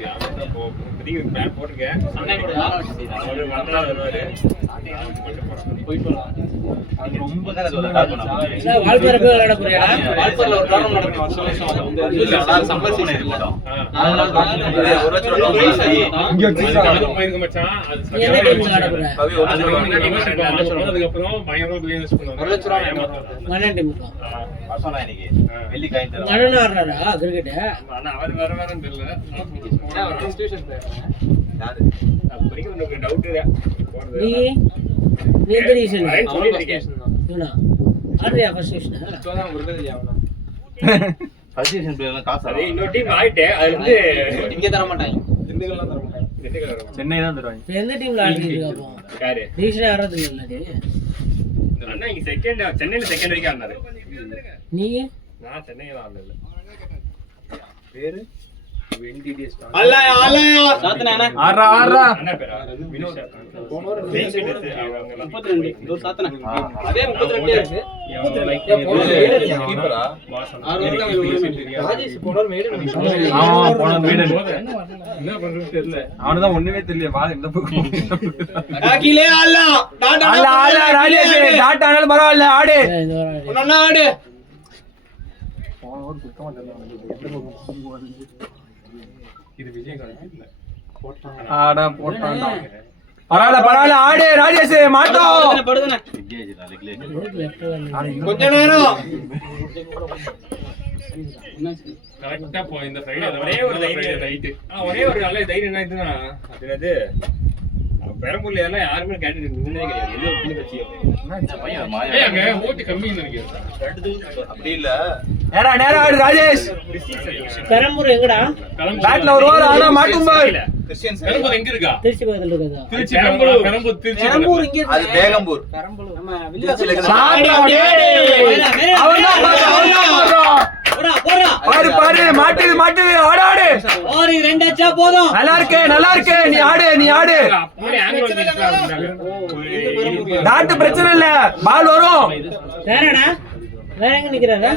அதுக்கப்புறம் பயங்கரமா பிசினஸ் சென்னை தான் தருவாங்க. எந்த டீம்ல ஆடிட்டு அப்போ ரீசன் ஆறது இல்ல அண்ணா இங்க சென்னையில செகண்ட் வரைக்கும் ஆனாரு. நீ நான் சென்னையில ஆடல பேரு அவனுதான் ஒண்ணுமே தெரியல இந்த பரவாயில்ல ஆடு ஆடு இது விஜயகாந்த் பரவாயில்ல ஆடு ராஜேஷ் மாட்டோம் கொஞ்ச நேரம் கரெக்டா போ இந்த ஃப்ரைடே ஒரே ஒரு நல்ல தைரியம் என்ன அது பெரம்பூர்ல எல்லாம் யாருமே கேண்டிடேட் நின்னதே கிடையாது. ஓட்டு கம்மின்னு நினைக்கிறேன். அப்படி இல்ல நேரா ஆடு ராஜேஷ். பெரம்பூர் எங்கடா பேட்ல ஒரு வாரம் ஆனா மாட்டும் பார். பெரம்பூர் எங்க இருக்கா? திருச்சி பக்கத்துல இருக்கா? திருச்சி திருச்சி பெரம்பூர் இங்க அது பேகம்பூர். நம்ம வில்லேஜ்ல பாரு மாட்டுது ஆடு ஒரு ரெண்டு அச்சா போதும். நல்லா இருக்கு நீ ஆடு நாட்டு பிரச்சனை இல்ல பால் வரும். வேறடா வேற எங்க நிக்கிறாங்க?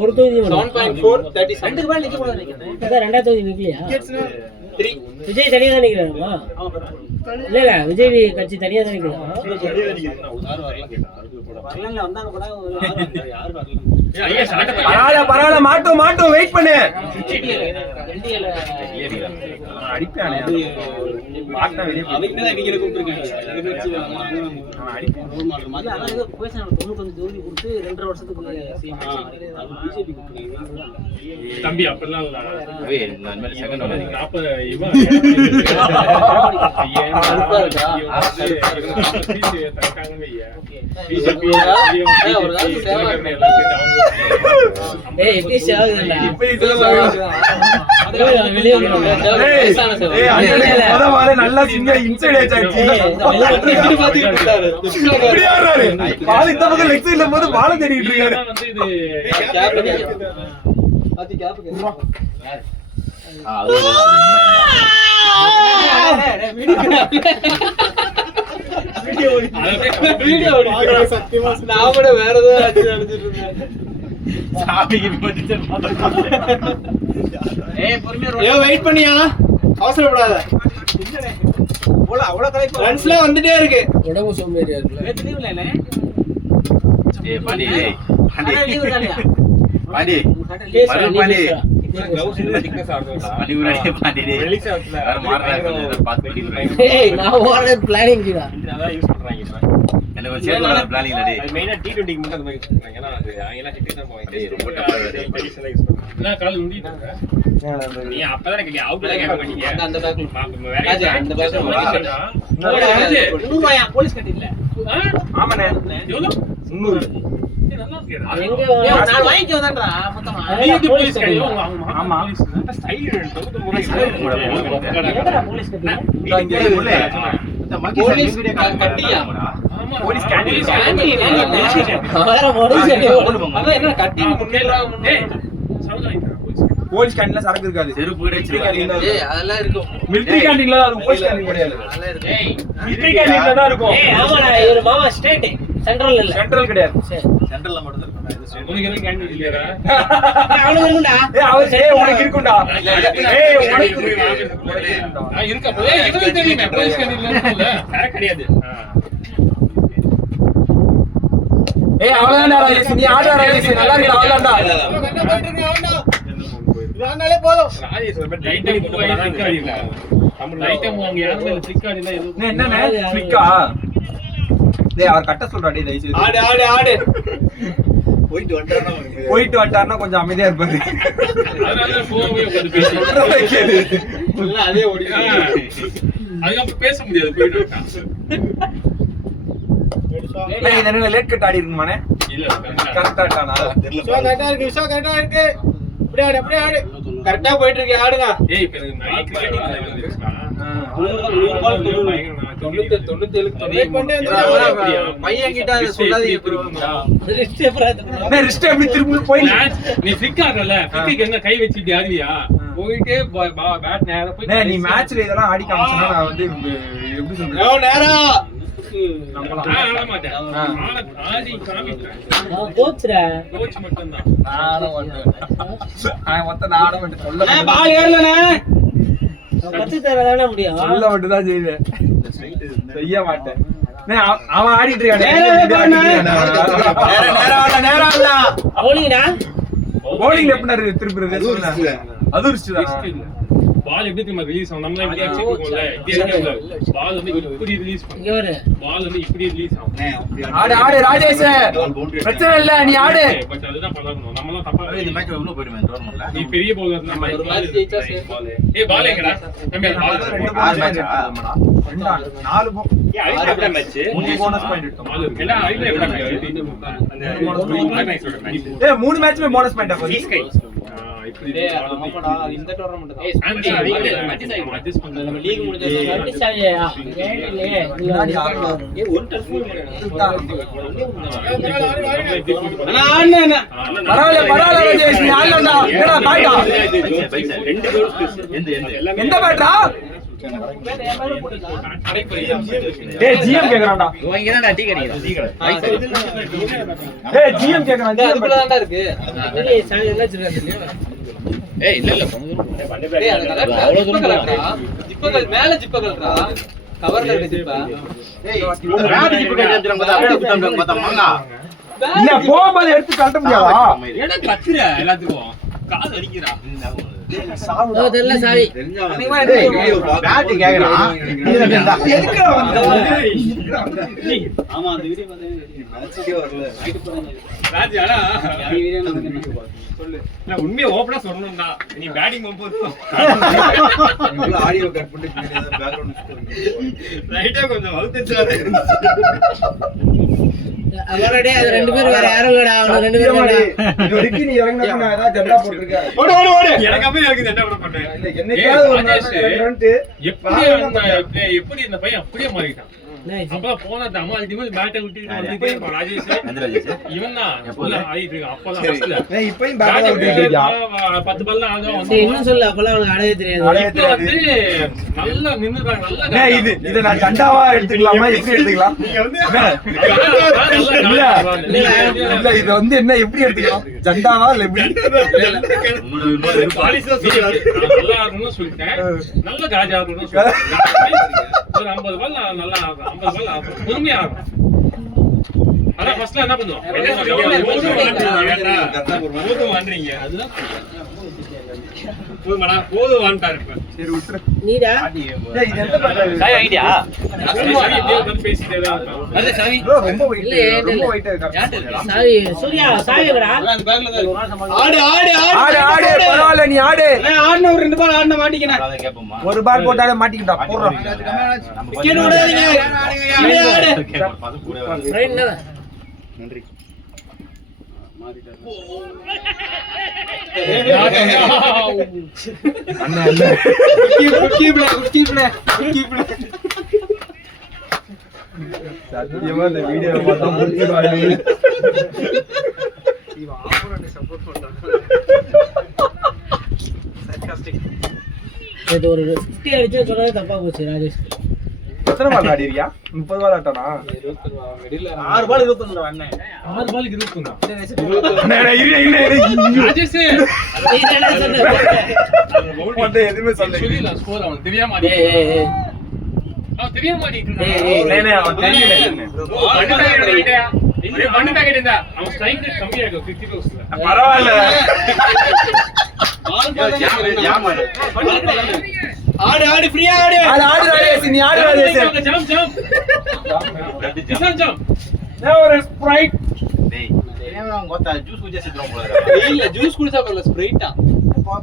ஒரு தொகுதி 7.4 ரெண்டுக்கு மேல நிக்க கூடாது நினைக்கிறேன். அதான் ரெண்டாவது தொகுதி நிக்கலையா? விஜய் தனியா தான் நிக்கிறாருமா? இல்ல விஜய் கட்சி தனியா தான் நிக்கிறாங்க. பரவாயில்ல மாட்டும் வெயிட் பண்ணு. தம்பி அப்பெல்லாம் நல்லா சிங்க இன்சைட் ஆயிடுச்சு. பால தேடிட்டு இருக்காரு. வெயிட் பண்ணியா அவசரப்படாத. வந்துட்டே இருக்கு. உடம்பு சோம்பேறியா இருக்குல்ல? பனியூரே பாண்டிடே வேற மாறாங்க பாத்து பண்ணிடுறாங்க. ஏய் நான் ஓரே பிளானிங் தான். அதான் யூஸ் பண்றாங்க இப்ப. எனக்கு ஒரு சேர் பிளானிங்ல டேய் அது மெயினா T20 க்கு மட்டும் அந்த மாதிரி யூஸ் பண்றாங்க. ஏன்னா அது அவங்க எல்லாம் ஹிட் தான் போவாங்க. டேய், ரொம்ப tough ஆ இருக்கு. ட்ரெடிஷனலா யூஸ் பண்றாங்க. நான் கால் நுண்டிட்டு இருக்கேன். நீ அப்பதான் எனக்கு அவுட்ல கேட்க மாட்டீங்க. அந்த பேக்ல வேற ராஜா, அந்த பேக்ல ராஜா 300 ரூபாயா போலீஸ் கட்டில ஆமாண்ணே எவ்வளவு 300 நல்லா இருக்கேடா எங்க நான் வாங்கிக்க வந்தேன்டா மொத்தமா நீதி போலீஸ் கடையோ ஆமா ஸ்டைல் 99 எங்கடா போலீஸ் கட்டி? இங்க உள்ள போலீஸ் கட்டியா ஆமா போலீஸ் கேண்டில் வேற போலீஸ் கட்டி. அதான் என்ன கட்டி ஏய் சவுண்ட் ஆயிட்டா போலீஸ் கேண்டீன்ல சரக்கு இருக்காது. செருப்பு கூட வச்சிருக்காங்க. ஏய் அதெல்லாம் இருக்கும் மிலிட்டரி கேண்டீன்ல தான் இருக்கும், போலீஸ் கேண்டீன் கிடையாது. அதெல்லாம் இருக்கும் ஏய் மிலிட்டரி கேண்டீன்ல தான் இருக்கும், ஏய் ஆமாடா இவரு மாமா ஸ்டேட் சென்ட்ரல் இல்ல. சென்ட்ரல் கிடையாது. சரி சென்ட்ரல்ல மட்டும் தான் இருக்கும். இது ஸ்டேட் உனக்கு எதுவும் கேண்டில் இல்லையாடா அவனுக்கு இருக்குடா. ஏய் அவர் ஏய் உனக்கு இருக்கும்டா. ஏய் உனக்கு இருக்க போய் இதுவும் தெரியுமே போலீஸ் கேண்டில் இல்ல வேற கிடையாது ஏய் அவ்வளவுதான் ராஜேஷ், நீ ஆடுற ராஜேஷ், நல்லா இருக்கு அவ்வளவுதான்டா. ராஜேஷ் ஒரு லைட்டா போய் சிக்காடி இல்ல நம்ம லைட்டா வாங்க யாருமே சிக்காடி இல்ல எதுவும் என்னண்ணே ஃபிளிக்கா? டேய் அவர் கட்ட சொல்றா டேய் தயவு செய்து. ஆடு போயிட்டு வந்துட்டாருன்னா கொஞ்சம் அமைதியா இருப்பாரு. அதனால போவே உட்கார்ந்து பேசி இல்ல அதே ஓடி அதுக்கப்புறம் பேச முடியாது போயிட்டு விட்டா. ஏய் இது என்ன லேட் கட் ஆடி இருக்குமானே? இல்ல கரெக்ட்டா ஆட்டானா? கரெக்ட்டா போயிட்டு இருக்கு ஆடுங்க ஏய் இப்ப எனக்கு நிறைய கிரிக்கெட்டிங் வந்துருச்சுடா பையன் கிட்ட அதை சொல்லாதீங்க bro. ரிஸ்ட் பிராத். என்ன ரிஸ்ட் எப்படி திரும்பி போய் நீ ஃபிக் ஆகல ஃபிக்கு என்ன கை வச்சிட்டு ஆடுவியா போயிட்டே பேட் நேரா போய் நீ மேட்ச்ல இதெல்லாம் ஆடி காமிச்சனா நான் வந்து எப்படி சொல்றது? ஆட மாட்டேன் ஆடி காமிக்கிறேன் நான் கோச்ரா. கோச் மட்டும் தான் மொத்தம் நான் ஆட மாட்டேன், சொல்ல பால் ஏறலனே நான் கத்து தரதானே முடியும். சொல்ல மட்டும் தான் செய்வேன், செய்ய மாட்டேன். அவன் ஆடிட்டு இருக்கானே. போலிங்கடா. bowling எப்படி திருப்புறது சொல்லுங்க. அது ரிஸ்க் தான். பால் எப்படி தெரியுமா ரிலீஸ் ஆகும் நம்ம இப்படி அடிச்சு இருக்கோம்ல இப்படி பால் வந்து இப்படி ரிலீஸ் பண்ணும் இங்க வர. பால் வந்து இப்படி ரிலீஸ் ஆகும் ஆடு ராஜேஷ், பிரச்சனை இல்ல நீ ஆடு. பட் அதுதான் பழகணும் நம்மலாம் தப்பா இந்த மேட்ச் எவ்வளவு போயிடுமே டோர்னமெண்ட்ல? நீ பெரிய பவுலர் நம்ம ஒரு match ஜெயிச்சா சரி. ஏய் பால் எங்கடா தம்பி பால் ரெண்டு ஆறு match match-ஆ? ரெண்டா? 4 ஏய் ஐபிஎல் எப்படி மேட்ச் 3 போனஸ் பாயிண்ட் எடுத்தோம். பால் இருக்கு எல்லாம் ஐபிஎல் எப்படி மேட்ச் அந்த மேட்சோட மேட்ச் ஏய் 3 மேட்ச்மே போனஸ் பாயிண்ட் அப்ப. ஸ்கை இப்படி டேய் ஆமாடா இந்த டோர்னமெண்ட் தான் ஆண்டி மேட்சஸ் ஆகும் அட்ஜஸ்ட் பண்ணல நம்ம லீக் முடிஞ்சது கட்டி சாவியா? ஏய் ஒரு டெலிஃபோன் அண்ணா அண்ணா அண்ணா பரவாயில்ல ராஜேஷ், நீ ஆடலடா. என்னடா பாயிண்டா? ரெண்டு கோல்ஸ் எந்த எந்த பேட்டா? டேய் ஜிஎம் கேக்குறான்டா. டேய் ஜிஎம் கேக்குறான். அதுக்குள்ள தான்டா இருக்கு பெரிய சாவி எல்லாம் வச்சிருக்காங்க. டேய் அது கரெக்ட்டா அவ்வளவு கரெக்ட்டா ஜிப்பகள் மேல ஜிப்பகள்டா கவர்ல இருக்கு ஜிப்பா இல்ல போகும்போது எடுத்து கட்ட முடியாதா? ஏடா கத்துற எல்லாத்துக்கும் காது அடிக்குறா அதெல்லாம் சாவி. பேட் கேக்குறான். ஆமா அந்த வீடியோ ராஜாடா பார்த்தேன் சொல்லு நான் உண்மையை ஓபனா சொல்லணும்டா நீ பேட்டிங் போகும்போது ஆடியோ கட் பண்ணி பேக்ரவுண்ட் ரைட்டா கொஞ்சம் வவுத்துச்சாரு அவரோட அது ரெண்டு பேரும் வேற யாரும் இல்லடா, அவங்க ரெண்டு பேரும் இதுக்கு நீ இறங்கினா நான் ஏதாவது ஜெண்டா போட்டுருக்க. ஓடு ஓடு ஓடு எனக்கு அப்பவே எனக்கு சண்டை போட மாட்டேன் இல்ல என்னைக்காவது ஒரு நாள் இறங்கிட்டு எப்படி இந்த பையன் அப்படியே மாறிட்டான் அப்ப போன அம்மா அல்டிமேட் பேட்டை விட்டு வந்துட்டே இருப்பான் ராஜேஷ் எந்த ராஜேஷ்? இவன் தான் எப்போதான் ஆடிட்டு இருக்கான் அப்பதான் ஃபர்ஸ்ட்ல ஏய் இப்பயும் பேட்டை விட்டுட்டியா? 10 பால்ல ஆகும் சரி இன்னும் சொல்லு, அப்பலாம் அவனுக்கு அடவே தெரியாது. இப்ப வந்து நல்லா நின்னுறாங்க நல்லா ஏய் இது நான் ஜெண்டாவா எடுத்துக்கலாமா எப்படி எடுத்துக்கலாம்? இல்ல இது வந்து என்ன எப்படி எடுத்துக்கலாம்? ஜெண்டாவா இல்ல எப்படி? நல்லா இருக்கும்னு சொல்லிட்டேன் நல்ல காஜா இருக்கும்னு சொல்லிட்டேன் ஒரு 50 பால் நல்லா ஆகும் 50 பால் ஆகும் பொறுமையா ஆகும் ஆனா ஃபர்ஸ்ட்ல என்ன பண்ணுவோம் அதுதான் நீடா சாவி சூர்யா சாவி எங்கடா பரவாயில்ல நீ ஆடு. ஆடின ஒரு 2 பால் ஆடின மாட்டிக்கினேன். அதை கேட்போம்மா. ஒரு பால் போட்டாலே மாட்டிக்கிட்டா போடுறோம். நம்ம விக்கெட் விடாதீங்க. ஆடு. பசங்க கூட வராங்க. ரைட் என்ன நன்றி. சத்தியமா இந்த வீடியோ பார்த்தா முடிச்சிடுவாங்க. இது ஒரு 50 அடிச்சு சொன்னது தப்பா போச்சு ராஜேஷ். எத்தனை பால் ஆடிரியா? 30 பால் ஆட்டானா? 6 பால் 21 அண்ணே. 6 பாலுக்கு 21 ராஜேஷ் நீ என்ன சொன்ன வந்து எதுவுமே சொல்லல. சொல்லல ஸ்கோர் அவன் தெரியாம அவன் தெரியாம அவன் தெரியல. அவன் ஸ்ட்ரைக் ரேட் கம்மியா இருக்கும் 50 ஓவர்ஸ்ல. பரவாயில்ல. ஆடு ஆடு ஃப்ரீயா ஆடு. அது ஆடு ராஜேஷ், நீ ஆடு Rajesh. Jump jump Kisan jump. ஒரு ஸ்ப்ரைட். டேய் தெரியாம கோத்தா ஜூஸ் குடிச்சா செத்துறோம் போல. இல்ல ஜூஸ் குடிச்சா போல ஸ்ப்ரைட்டா.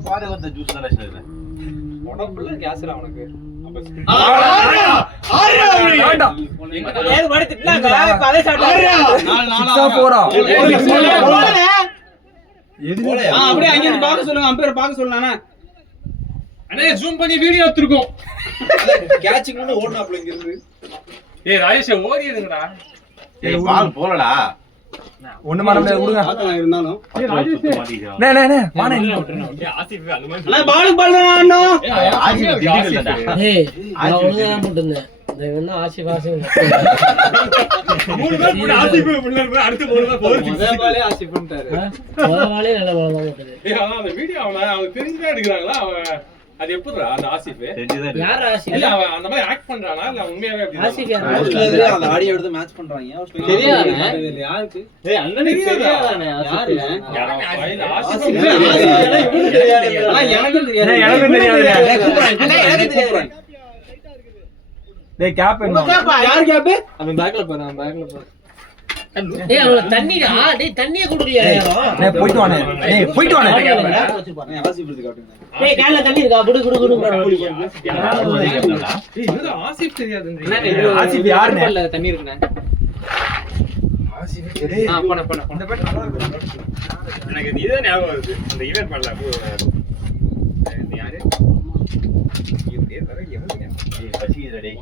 பாரு வந்த ஜூஸ் தான் சொல்றேன். உடம்புல கேஸ்ரா உனக்கு. ஏது படி திட்டலாங்க அதே சாப்பிட்டு அப்படியே அங்க இருந்து பாக்க சொல்லுங்க அம்பையர் பாக்க சொன்னானே அண்ணே ஜூம் பண்ணி வீடியோ எடுத்துறோம். கேட்சிங் வந்து ஓடுனாப்ல இங்க இருந்து. ஏய் ராஜேஷ் ஓடிடுங்கடா. ஏய் பால் போலடா. ஒண்ணு மரம் கொடுங்க. பாக்கலாம் இருந்தாலும் நே நே நே வாணே நீ ஆசிஃப் அந்த மாதிரி அண்ணா பால் பால் தான் அண்ணா. ஆசிஃப் திடீர்னு ஏய் நான் ஒழுங்கா தான் போட்டுருந்தேன். இந்த என்ன ஆசிஃப் ஆசிஃப் 3 பேர் போட்டு ஆசிஃப் முன்னாடி அடுத்து 3 பேர் போறீங்க. முதல் பாலே ஆசிஃப்ன்றாரு. முதல்ல நல்ல பால் தான் போட்டது. ஏய் அந்த வீடியோ அவன் தெரிஞ்சே எடுக்கறாங்களா அவன் அது எப்படிடா அந்த ஆசிஃப்? தெரிஞ்சதா யார் ஆசிஃப்? இல்ல அவன் அந்த மாதிரி ஆக்ட் பண்றானா இல்ல உண்மையாவே அப்படி ஆசிஃப் யார்? அந்த ஆடியோ எடுத்து மேட்ச் பண்றாங்க. தெரியாதே. யாருக்கு? ஏய் அண்ணனுக்கு தெரியாதானே ஆசிஃப். ஆசிஃப் ஆனா எனக்கும் தெரியாது. எனக்கும் தெரியாது. டேய் கூப்பிடுறேன். அண்ணா எனக்கு தெரியாது. டேய் கேப் என்ன? யார் கேப்? அவன் பேக்ல போறான். அவன் பேக்ல போறான். டேய் அவள தண்ணிடா. டேய் தண்ணியே குடுக்கலையா யாரும்? டேய் போய்ட்டு வானே. டேய் போய்ட்டு வானே. ஆசிஃப் எடுத்து காட்டுங்க. டேய் கேன்ல தண்ணி இருக்கா? குடு குடு குடு. ஏய் இது ஆசிஃப் தெரியாதுன்றீங்க. ஆசிஃப் யாருனே? இல்ல தண்ணி இருக்குனே. ஆசிஃப் டேய் போன. எனக்கு இதுதான் ஞாபகம் வருது. அந்த ஈவென்ட் பண்ணல நீ யாரு? ஏய் பசிக்குதுடா டேய்.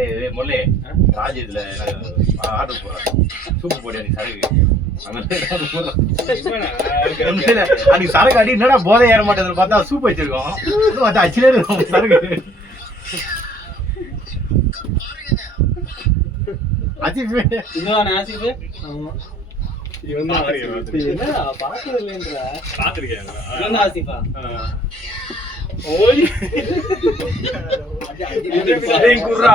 ஏய் முல்லே ராஜ் இதுல ஆர்டர் போறான். சூப் போடியா நீ சரக்கு. அன்னைக்கு சரக்கு அடி என்னடா போதை ஏற மாட்டேதுன்னு பார்த்தா சூப் வச்சிருக்கோம். இன்னும் பார்த்தா அச்சிலே இருக்கும் சரக்கு. ஆசிஃப் இதுதானே ஆசிஃப்? இவன் என்னடா பாக்கவே இல்லைன்றா. பாத்துர்க்கேன். இவன் ஆசிஃபா? ஓய் டேய் குர்ரா.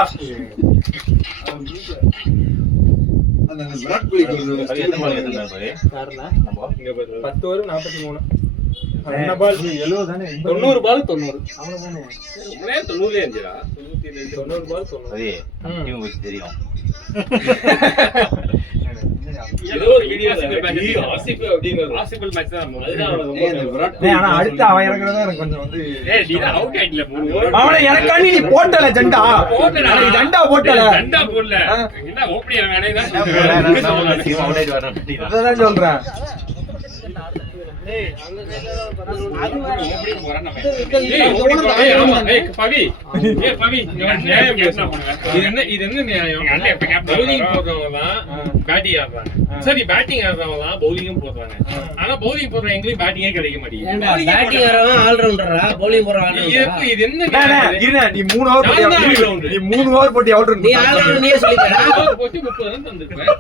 எத்தனை பால் எத்தனை பால் யாருல? நம்ம இங்க பாரு. 10 ஓவர் 43. என்ன பால் 70 தானே? 90 பால் 90. அவ்வளவுதானே. உடனே 90 இருந்துடா. 90 பால் 90. அதே டீம் பத்தி தெரியும். ஏதோ ஒரு வீடியோ ஆசிஃப் அப்படிங்கறது ஆசிஃபல் மேட்ச் தான் அதுதான். டேய் ஆனா அடுத்து அவன் இறங்குறதா எனக்கு கொஞ்சம் வந்து ஏய் நீ தான் அவுட் ஆயிட்டல 3 ஓவர். அவனை எனக்காண்டி நீ போட்டல ஜண்டா. நீ ஜண்டா போட்டல. ஜண்டா போடல. என்ன ஓப்பனிங் வேணே தான் டீம் அவுட் ஆயிட்டு வரேன். அதான் சொல்றேன். ஏய் அந்த சைடுல ஓப்பனிங் போறா நம்ம. ஏய் ஓப்பனிங் போறா. ஏய் ஆமா. ஏய் பவி. ஏய் பவி நியாயம் என்ன பண்ணுங்க? இது என்ன நியாயம்? அண்ணே இப்ப கேப்டன் பவுலிங் போடுறவங்க தான் பேட்டிங் ஆடுறாங்க. சரி பேட்டிங் ஆடுறவங்க தான் பவுலிங்கும் போடுறாங்க. ஆனா பவுலிங் போடுற எங்களுக்கு பேட்டிங்கே கிடைக்க மாட்டேங்குது. ஏன்டா பேட்டிங் வரவன் ஆல் ரவுண்டரா? பவுலிங் போற ஆல் ரவுண்டரா? இது என்ன டேய் நியாயம்? இருடா நீ 3 ஓவர் போட்டி நான் தான் all-rounder. நீ 3 ஓவர் போட்டி அவுட் நீ ஆல் ரவுண்டர் நீயே சொல்லிட்ட. போட்டு 30 ரன் தந்திருப்பேன்.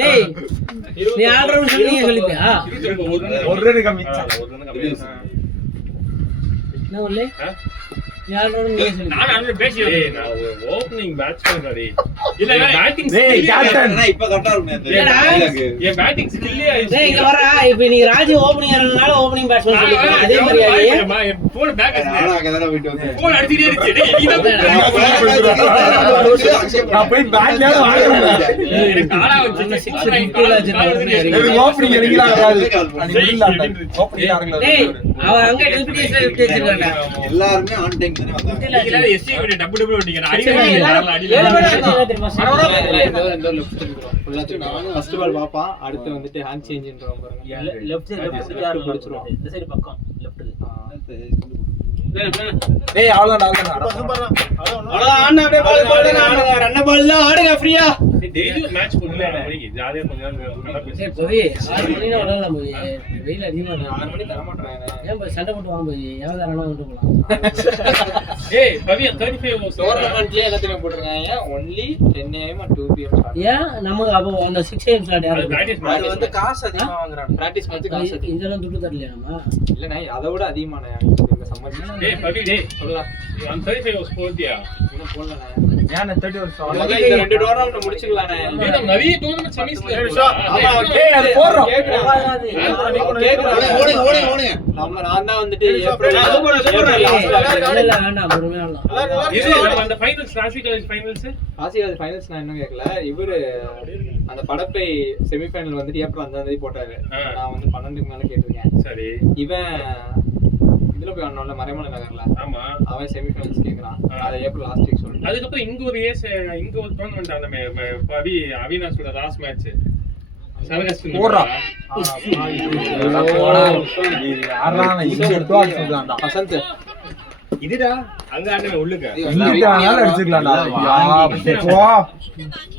டேய் நீ ஆல் ரவுண்டர் நீயே சொல்லிட்டியா? ஒரு ரன் கம்மி. ஒரு ரன் கம்மி. என்ன ஒல்லே? யாரோட நீங்க சொல்லுங்க. நான் அங்க பேசி நான் ஓப்பனிங் பேட்ஸ்மேன் ரெடி இல்ல பேட்டிங் டேய் கேப்டன் இப்ப கரெக்டா என்னடா? என் பேட்டிங் ஸ்கில்லே டேய் இங்க வரா. இப்போ நீ ராஜி ஓபனிங் ஆறதுனால ஓபனிங் பேட்ஸ்மேன் சொல்லிருக்கீங்க. அதே மாதிரியே போன் பேக் நானா அங்கதான போயிட்டு வந்தேன் போன் அடிச்சிட்டே இருந்துச்சு டேய் நீதான் நான் போய் பேட்ல வாங்குறேன் எனக்கு காலா வச்சு 650 இது ஓப்பனிங் எடுக்கலாம் வராது அது இல்ல ஓப்பனிங் ஆடுங்க டேய் அவன் அங்க டிபிடிஎஸ்ல விட்டு வச்சிருக்காங்க. எல்லாருமே ஆன் டைம் தானே வந்தாங்க இல்ல எஸ்சி விட டபுள் டபுள் ஓடிங்க ஃபர்ஸ்ட் பால் பாப்பான் அடுத்து வந்துட்டு ஹேண்ட் சேஞ்ச்ன்றவங்க பாருங்க லெஃப்ட் சைடு யாரு முடிச்சிரும். இந்த சைடு பக்கம் லெஃப்ட். டேய் அவ்வளவுதான் அவ்வளவுதான் ஆடுங்க அப்படியே பால் போடுங்க ஆடுங்க ரன் பால் தான் ஆடுங்க ஃப்ரீயா டெய்லி மேட்ச் போடுங்க போய் ஜாலியா கொஞ்ச நேரம் நல்லா பேசி சரி போய் 6 மணினா வரலாம் போய். வெயில் அதிகமா இருக்கு. 6 மணி தர மாட்டறானே ஏன் போய் சண்டை போட்டு வாங்க போய். எவ்வளவு நேரமா வந்து போலாம். ஏய் பவியா 35 ஓவர்ஸ் டோர்னமென்ட்லயே எல்லாத்தையும் போட்டுருக்காங்க only 10 am and 2 pm start ஏன் நமக்கு அப்போ அந்த 6 AM ஸ்லாட் யாரு? அது வந்து காசு அதிகமா வாங்குறாங்க பிராக்டீஸ் வந்து காசு அதிகம் இதெல்லாம் துட்டு தரலையா நம்ம? இல்லண்ணே அதை விட அதிகமான இந்த சம்மர் டேய் பவி டேய் சொல்லலாம் நான் 35 ஓவர்ஸ் போடியா இன்னும் போடலண்ணே ஏன் 30 வருஷம் இந்த ரெண்டு டோர்னமெண்ட் முடிச்சிடலாண்ணே ஏய் நிறைய டோர்னமெண்ட் செமிஸ்ல ஆமா டேய் அது போறோம் ஓடுங்க நம்ம நான் தான் வந்துட்டு ஏப்ரல் இல்ல வேண்டாம் பொறுமையா வரலாம். இது நம்ம அந்த ஃபைனல்ஸ் ராசி காலேஜ் ஃபைனல்ஸ் ஆசியா ஃபைனல்ஸ் நான் இன்னும் கேட்கல இவரு அந்த படப்பை செமிஃபைனல் வந்துட்டு ஏப்ரல் 5ஆம் தேதி போட்டாரு நான் வந்து 12க்கு மேல கேட்டிருக்கேன் சரி இவன் இதுல போய் ஆனோம்ல மறைமலை நகர்ல ஆமா அவன் செமிஃபைனல்ஸ் கேக்குறான் அது ஏப்ரல் லாஸ்ட் வீக் சொல்லிட்டு அதுக்கப்புறம் இங்க ஒரு டோர்னமெண்ட் அந்த பவி அவினாஷோட லாஸ்ட் மேட்ச் போறா யாரா இங்க எடுத்து வச்சிருக்கான்டா வசந்த் இதுடா அங்க ஆடுன உள்ளுங்க இங்க ஆள அடிச்சுக்கலாம்டா போ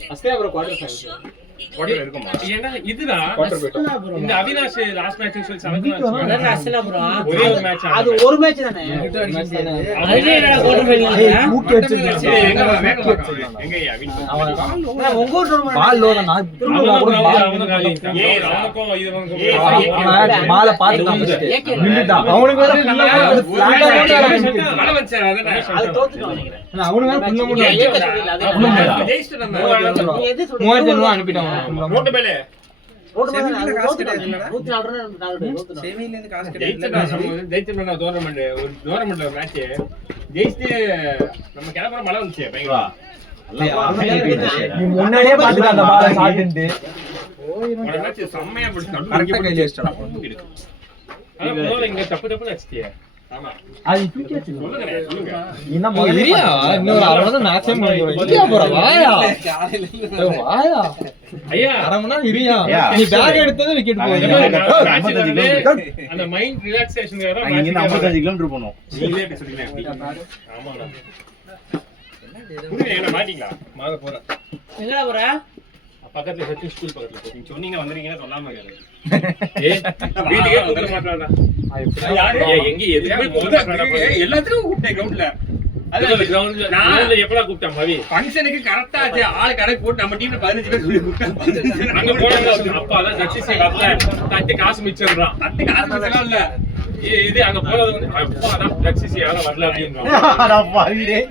ஃபர்ஸ்ட் அப்புறம் குவார்டர் ஃபைனல்ஸ் குவார்டர் இருக்குமா ஏன்னா இதுடா இந்த அவினாஷ் லாஸ்ட் மேட்ச் சொல்லி அதான் செலக்ட் அஸ்னாபுரம். ஒரே ஒரு மேட்ச் அது ஒரு மேட்ச் தானே. அதுலயே என்னடா குவார்டர் ஃபைனல்? தூக்கி வச்சிருக்கான் எங்க வேக எங்க அவின் உங்க ஊர் டோர்னமெண்ட் பால் லோட நான் திரும்ப கூட பால் ஏய் அவனுக்கும் இதுவனுக்கும் மாலை பாத்துட்டான் நின்னுட்டான் அவனுக்கு வேற மழை வச்சா அதானே அது தோத்துட்டோம் நினைக்கிறேன். அவனுக்கு வேற புள்ள முள்ள ஏக்க சொல்லல அது. ஜெயிச்சிட்டு நம்ம நீ எது சொல்ற? 3000 ரூபாய் அனுப்பிட்டான் ரோட்டு மேலே ரோட் மேல அது தோத்துட்டோம். 104 ரன் 4 தோத்துட்டோம். செமில இருந்து காசு ஜெயிச்சிட்டு டோர்னமெண்ட் ஒரு டோர்னமெண்ட்ல மேட்ச் ஜெயிச்சிட்டு நம்ம கிளம்புற மழை வந்துச்சு பயங்கரமா நீ முன்னாடியே பாத்துட்ட அந்த பாலை சாட்டிட்டு ஒரு மேட்ச் செம்மையா பிடிச்சு கரெக்டா கையில வச்சிட்டான் இங்க தப்பு தப்பு வச்சிட்டியே ஆமா அது தூக்கி வச்சு சொல்லுங்க என்ன முதலியா இன்னொரு அவ்வளவுதான் மேட்சே முடியும் இந்தியா போற வாயா வாயா ஐயா அரை மணி நேரம் இரியா நீ பேக் எடுத்தது விக்கெட் அந்த மைண்ட் ரிலாக்சேஷன் இங்க 55 கிலோமீட்டர் போனோம் நீங்களே இப்படி சொல்றீங்க எப்படி ஆமாடா புரியல என்ன மாட்டீங்களா மாத போறேன் எங்கடா போற? பக்கத்துல சச்சின் ஸ்கூல் பக்கத்துல நீங்க சொன்னீங்க வந்தீங்கன்னா சொல்லாம இருக்காரு வீட்டுக்கே கூப்பிட மாட்டாடா யாரு எங்க எதுவுமே கூப்பிட மாட்டாடா எல்லாத்துக்கும் கூப்பிட்டேன் கிரவுண்ட்ல அது கிரவுண்ட்ல நான் எப்படா கூப்பிட்டேன் மவி ஃபங்க்ஷனுக்கு கரெக்ட்டா ஆச்சு ஆளு கடை போட்டு நம்ம டீம்ல 15 பேர் சொல்லி கூப்பிட்டேன் அங்க போனது அப்பா அதான் ஜட்ஜிஸ் வரல தட்டி காசு மிச்சம்றான் தட்டி காசு மிச்சம் இல்ல இது அங்க போறது வந்து அப்பா அதான் ஜட்ஜிஸ் யாரும் வரல அப்படின்றான் அட பாவிடே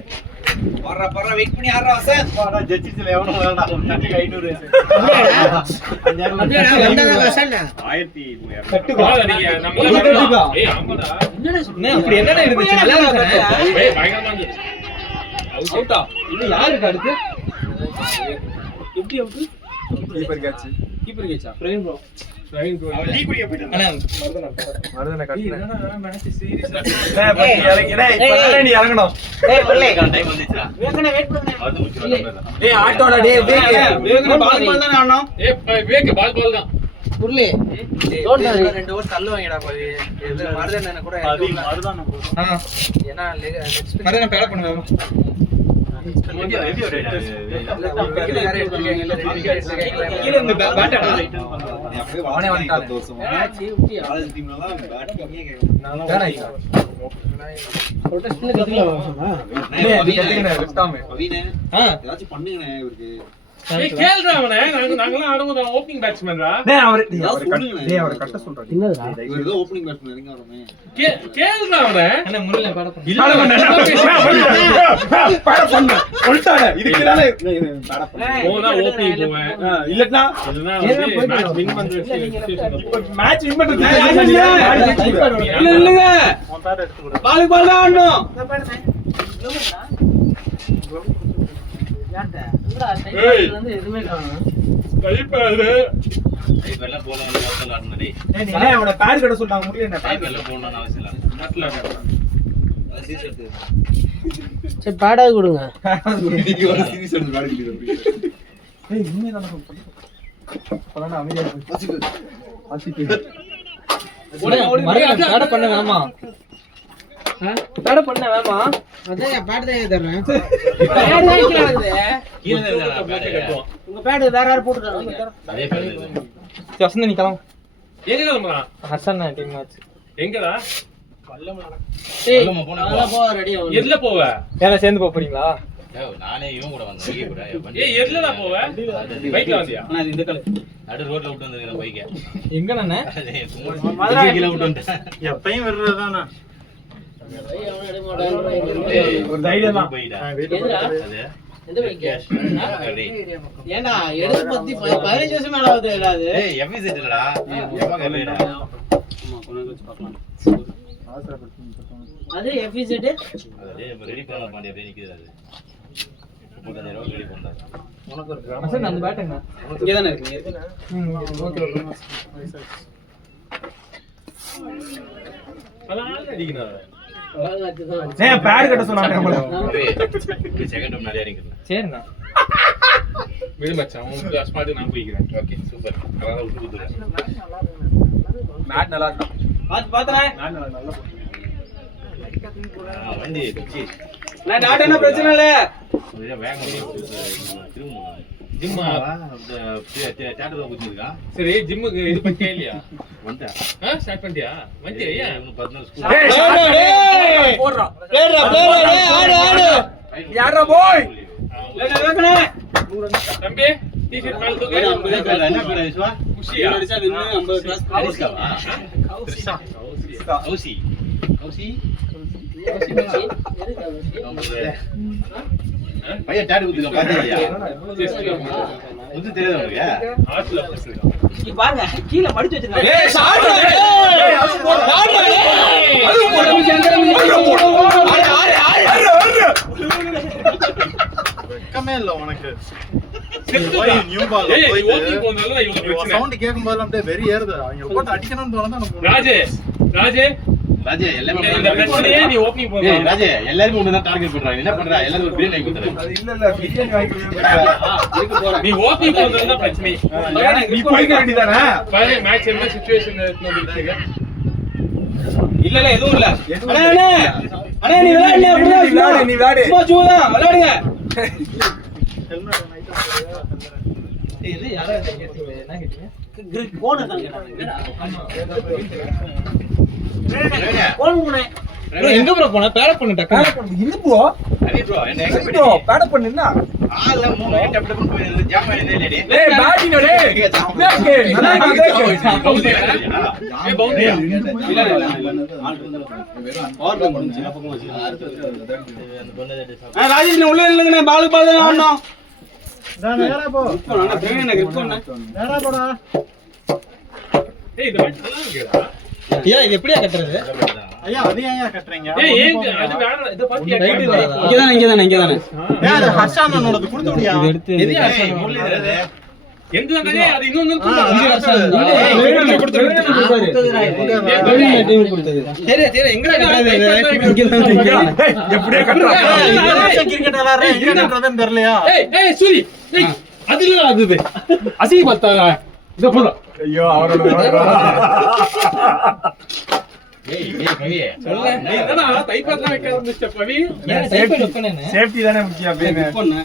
பர்ற வெயிட் பண்ணி ஆடுறா சார் வாடா ஜட்ஜிஸ்ல எவனோ வரடா தட்டி 500 அப்படியே வந்தாங்க கசன்னா. 1200 நம்ம ஏய் ஆமாடா என்னடா சொல்ற? அப்படி என்னடா இருந்துச்சு நல்லா இருந்துச்சு ஏய் பயங்கரமா இருந்துச்சு அவுட்டா இது யாருக்கு அடுத்து எப்படி அவுட் கீப்பர் கேட்ச் கீப்பர் கேச்சா பிரவீன் ப்ரோ அவன் டீ குடிக்க போயிட்டான் மருதன கட்டின என்னடா மேட்ச் சீரியஸா நீ இறங்கணும் ஏய் ஒல்லே டைம் வந்துச்சா வேகனே வெயிட் பண்ணுங்க. அது முக்கியம் டேய் ஆட்டோடா டேய் பால் தானே ஆனோம் ஏய் வேக் பால் தான் உருளே டோன்ட் வரி. 2 ஓவர் தள்ளு வாங்கடா போய் இது மருதன் கூட அதுதான் ஏன்னா மருதன் பேல பண்ணுவாங்க கீழ இந்த பேட் அவனே வந்துட்டான் மேட்ச் ஊட்டியா? காலேஜ் டீம்லலாம் பேட்டிங்கே ப்ரொடெஸ்ட் பண்ணி கத்துக்கலாம் சொன்னா. டேய் அது கட்டின லெஃப்ட் ஆம் பவீனே ஏதாச்சும் பண்ணுங்கண்ணே இவருக்கு ஏய் கேளுடா அவனே நாங்கலாம் ஆடும்போது ஓப்பனிங் பேட்ஸ்மேன்டா அவரை கட்ட சொல்றாரு. என்னதுடா இவர் ஏதோ ஓப்பனிங் பேட்ஸ்மேன் இறங்கி வரமே. கேளுடா அவனே அண்ணா முன்னில பாட பண்ணு. இல்ல போனா ஓப்பனிங் போவேன் இல்லன்னா இல்லனா வந்து மேட்ச் வின் பண்ற மேட்ச் வின் பண்றது இல்லங்க பால் தான் ஆடணும். வந்து எதுவுமே காணோம். கைப்பாரு வெள்ளம் போலாம் ஹோட்டல் ஆடணும் டேய். அவனை பேர் கட்ட சொல்றாங்க முடியல என்ன வெள்ளம் போகணும்னு அவசியம் இல்லை. நட்ல சரி பேடாவது கொடுங்க. பேட பண்ண வேமா பேட பண்ண வேமா அதான் என் பேட் தான் தர்றேன். கீழே இருந்தா பேடு. உங்க பேட் வேற யார் போட்டுறாங்க? அதே பேடு இது. வசந்த் நிக்கலாம் எங்க கிளம்புறான் ஹசன் டீம் மேட்ச் எங்கடா டேய் நம்ம போனா அதெல்லாம் போ ரெடி ஆகும். எதுல போவ ஏன்னா சேர்ந்து போறீங்களா? ஏய், நானே இவன் கூட வந்தேன் பைக் கூட ஏய் எதுலடா போவ பைக்ல வந்தியா ஆனா இது இந்த கலர் நடு ரோட்ல விட்டு வந்திருக்கேன் பைக்கை. எங்க நானே மதுரை கீழே விட்டு வந்துட்டேன். எப்பயும் வர்றதுதானே. ஒரு தைரியம் தான். போயிடா. எதுடா? அது எந்த பைக்? டேய். ஏண்டா எடுத்து பத்தி 15 வருஷம் மேல ஆகுது அது. ஏய், எவ்வளவு செட் இல்லடா? எவ்வளவு கம்மிடா? ஆமா கொஞ்சம் வச்சு பார்க்கலாம். அது FZ அது ரெடி பண்ண பாண்டியா அப்படியே நிக்குது அது. 35,000 ரூபாய் ரெடி பண்ணாரு. ஹசன் அந்த பேட் என்ன? இங்கே தானே இருக்கு. ஓகே அதான் அடிக்கணும் ஏன் பேர் கட்ட சொன்னாங்க நம்மள? ஏய், செகண்ட் டைம் நிறைய அடிக்கிறேன். சரிண்ணா. விடு மச்சான் உன் ஸ்பாட் நான் போய்க்கிறேன் ஓகே, சூப்பர். அதான் விட்டு கொடுத்துறேன். மேட் நல்லா இருக்கு. பாத்துறே. வண்டி குச்சி. நான் டாட் என்ன பிரச்சனை இல்ல. கொஞ்சம் வேகம் திரும்ப ஜிம்மா தேட்டர் தான் குச்சிருக்கா. சரி ஜிம்முக்கு இது பண்ணியா இல்லையா வந்துட்டேன். ஸ்டார்ட் பண்ணிட்டியா வந்துட்டியா ஐயா இன்னும் 10 நாள் ஸ்கூல். போடுறா. யாரா போய்? தம்பி டிஷர்ட் மேல தூக்கு என்ன பேர் ஐஸ்வா? குஷியா அடிச்சா நின்னு 50 கிளாஸ் அரிஸ்காவா? கௌசி கௌசி. கௌசி. பையன் டேட்டு குத்துக்க பாத்தியா? குத்து தெரியாது உங்களுக்கு? ஆட்ல பசங்க இங்க பாருங்க கீழ மடிச்சு வச்சிருக்காங்க. ஏய் சாடுடா டேய். அது போடுடா டேய். அது வெக்கமே இல்ல உனக்கு. நியூ பால் ஏய் ஓகே போனதால இவங்க பிரச்சனை சவுண்ட் கேக்கும்போது அப்படியே வெறி ஏறுது. அவங்க போட்டு அடிக்கணும்னு தோணுதா நம்ம. ராஜே ராஜே எல்லாமே இந்த பிரச்சனையே நீ ஓப்பனிங் ஏய் போறா ராஜே எல்லாரும் ஒண்ணு தான் டார்கெட் பண்றாங்க. என்ன பண்றா? எல்லாரும் ஒரு பிரியாணி வாங்கி கொடுத்துறேன். அது இல்ல பிரியாணி வாங்கி கொடுங்க. நீ ஓப்பனிங் போறதுல தான் பிரச்சனை நீ போய்க்க வேண்டியதானே? பாரு மேட்ச் என்ன சிச்சுவேஷன் இருக்குன்னு இல்ல இல்ல எதுவும் இல்ல. அண்ணே அண்ணே நீ விளையாடு அப்படியே விளையாடு, நீ விளையாடு. சும்மா சும்மா விளையாடுங்க. இது யாரோ கேட்டீங்க என்ன கேட்டீங்க? கிரிக் போனஸ் தான் கேட்டாங்க. போன் போனே. ப்ரோ எங்க ப்ரோ போன? பேட பண்ணிட்டா. பேட பண்ணு. இது ப்ரோ. ஹரி ப்ரோ என்ன ப்ரோ எக்ஸ்பெக்ட் பேட பண்ணுனா? ஆல மூணு டப் டப் போயிடுது. ஜாம் ஆயிடுது இல்லடி. டேய் பேட்டிங் டேய். டேய் நல்லா இருக்கு. ஏ பவுண்டரியா இல்ல ஆர்டர் பண்ணு சின்ன பக்கம் வச்சு. அந்த பொண்ணு ராஜேஷ் நீ உள்ள நில்லுங்கண்ணே. பால் பால் தான் ஆடணும். நேரா போ. இப்போ நான் பிரவீன் எனக்கு இப்போ என்ன? நேரா போடா. ஏய் இந்த மேட்ச் நல்லா இருக்குடா ஏய் இது எப்படியா கட்டறது? ஐயா அது ஏன் கட்டுறீங்க? ஏய் ஏங்க அது வேற இத பாத்தியா இங்க தானே. ஏய் அது ஹர்ஷானனோடது கொடுத்து விடியா. எதியா ஏய் முள்ளி தரது. எந்தடா அது இன்னொன்னு சரி சரி எங்க எப்படியா கட்டறது? கிரிக்கெட் விளையாடுறேன் எங்க கட்டுறதுன்னு தெரியலையா? ஏய் சூரி ஏய் அது இல்ல அது அசிங்க பார்த்தா இத போடா ஐயோ அவரோட ஏய் ஏய் கவியே. நீ என்னடா தைப்பத்தலாம் வைக்க ஆரம்பிச்ச பவி சேஃப்டி சேஃப்டி தானே முக்கியம் அப்படின்னு. இப்போ என்ன?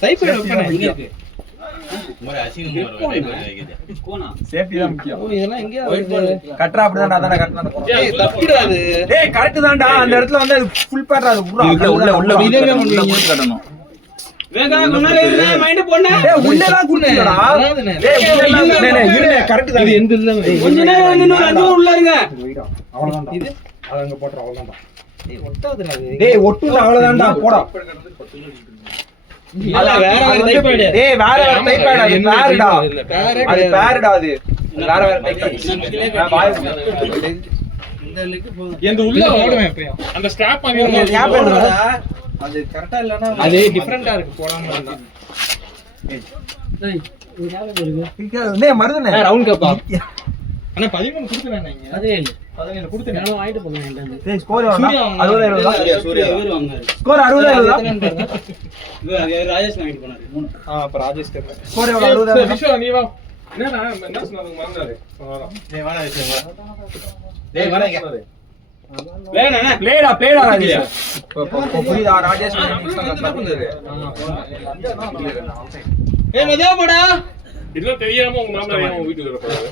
டைப் பண்ணு இங்க இருக்கு. முறை அசிங்கம் வரும் டைப் பண்ணி வைக்குது. கோனா. சேஃப்டி தான் முக்கியம். இதெல்லாம் எங்க கட்டறா அப்படிதான் அதானே கட்டணும். ஏய் தப்பிடா அது. டேய் கரெக்ட் தான்டா. அந்த இடத்துல வந்து அது ஃபுல் பேட்ரா அது உள்ள உள்ள உள்ள இதே பண்ணுவீங்க கட்டணும். வேகா முன்னால இருங்க மைண்ட் போண்ணே உள்ளலாம் குடுங்கடா கரெக்ட் தான் இது எந்த இல்ல கொஞ்ச நேரம் நின்னு 2 பேர் உள்ள இருங்க அவ்வளவுதான் இது அத அங்க போட்ற அவ்வளவுதான் டேய் ஒட்டுல அவ்வளவுதான்டா போடா இல்ல வேற டைப் ஐடி டேய் வேற டைப் ஐடி அது பேர்டா அது பேர்டா அது வேற டைப் ஐடி இந்த லிங்க் போதும். எந்த உள்ள ஓடுமே எப்பயும் அந்த ஸ்ட்ராப் அங்க அது கரெக்ட்டா இல்லனா அது டிஃபரண்டா இருக்கு போடாம இருந்தா டேய் இது ஞாபகம் இருக்கு டேய் மருதனே ரவுண்ட் கப்பா அண்ணா 13 கொடுத்தேன் நீங்க 17 கொடுத்து நானும் வாங்கிட்டு போனேன் என்கிட்ட டேய் ஸ்கோர் 60 தான் சூர்யா இவர் வாங்குறாரு ஸ்கோர் 60 தான் இவர் ராஜேஷ் வாங்கிட்டு போனாரு அப்ப ராஜேஷ் ஸ்கோர் எவ்வளவு 60 விஷ்வா நீ வா என்னடா என்ன சொன்னாங்க மறந்தாரு டேய் வாடா விஷயம் டேய் வரங்க வேணா பிளேடா ராஜேஷ் புரியுதா ராஜேஷ் பண்ணது ஏய் மதியா போடா இதெல்லாம் தெரியாம உங்க மாமனார் ஏன் உங்க வீட்டுக்கு வரப்போறாரு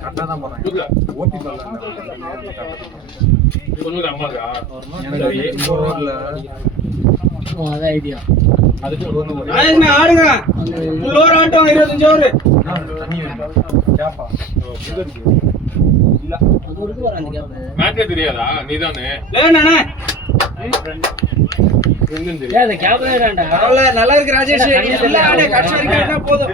கரெக்ட்டா தான் போறாங்க ஓபி சொன்னது அம்மாக்கா அதான் ஐடியா அதுக்கு ராஜேஷ் நான் ஆடுங்க ஃபுல் ஓவர் ஆட்டம் 25 ஓவர் தண்ணி வேணும் கேப்பா அது ஒரு வராது கேப் மேட்ரே தெரியாதா நீதானே வேணா ரெண்டும் தெரியும் ஏய் அந்த கேப் வேண்டாம்டா பரவாயில்ல நல்லா இருக்கு ராஜேஷ் இல்ல ஆடு கட்சி வரைக்கும் ஆடுனா போதும்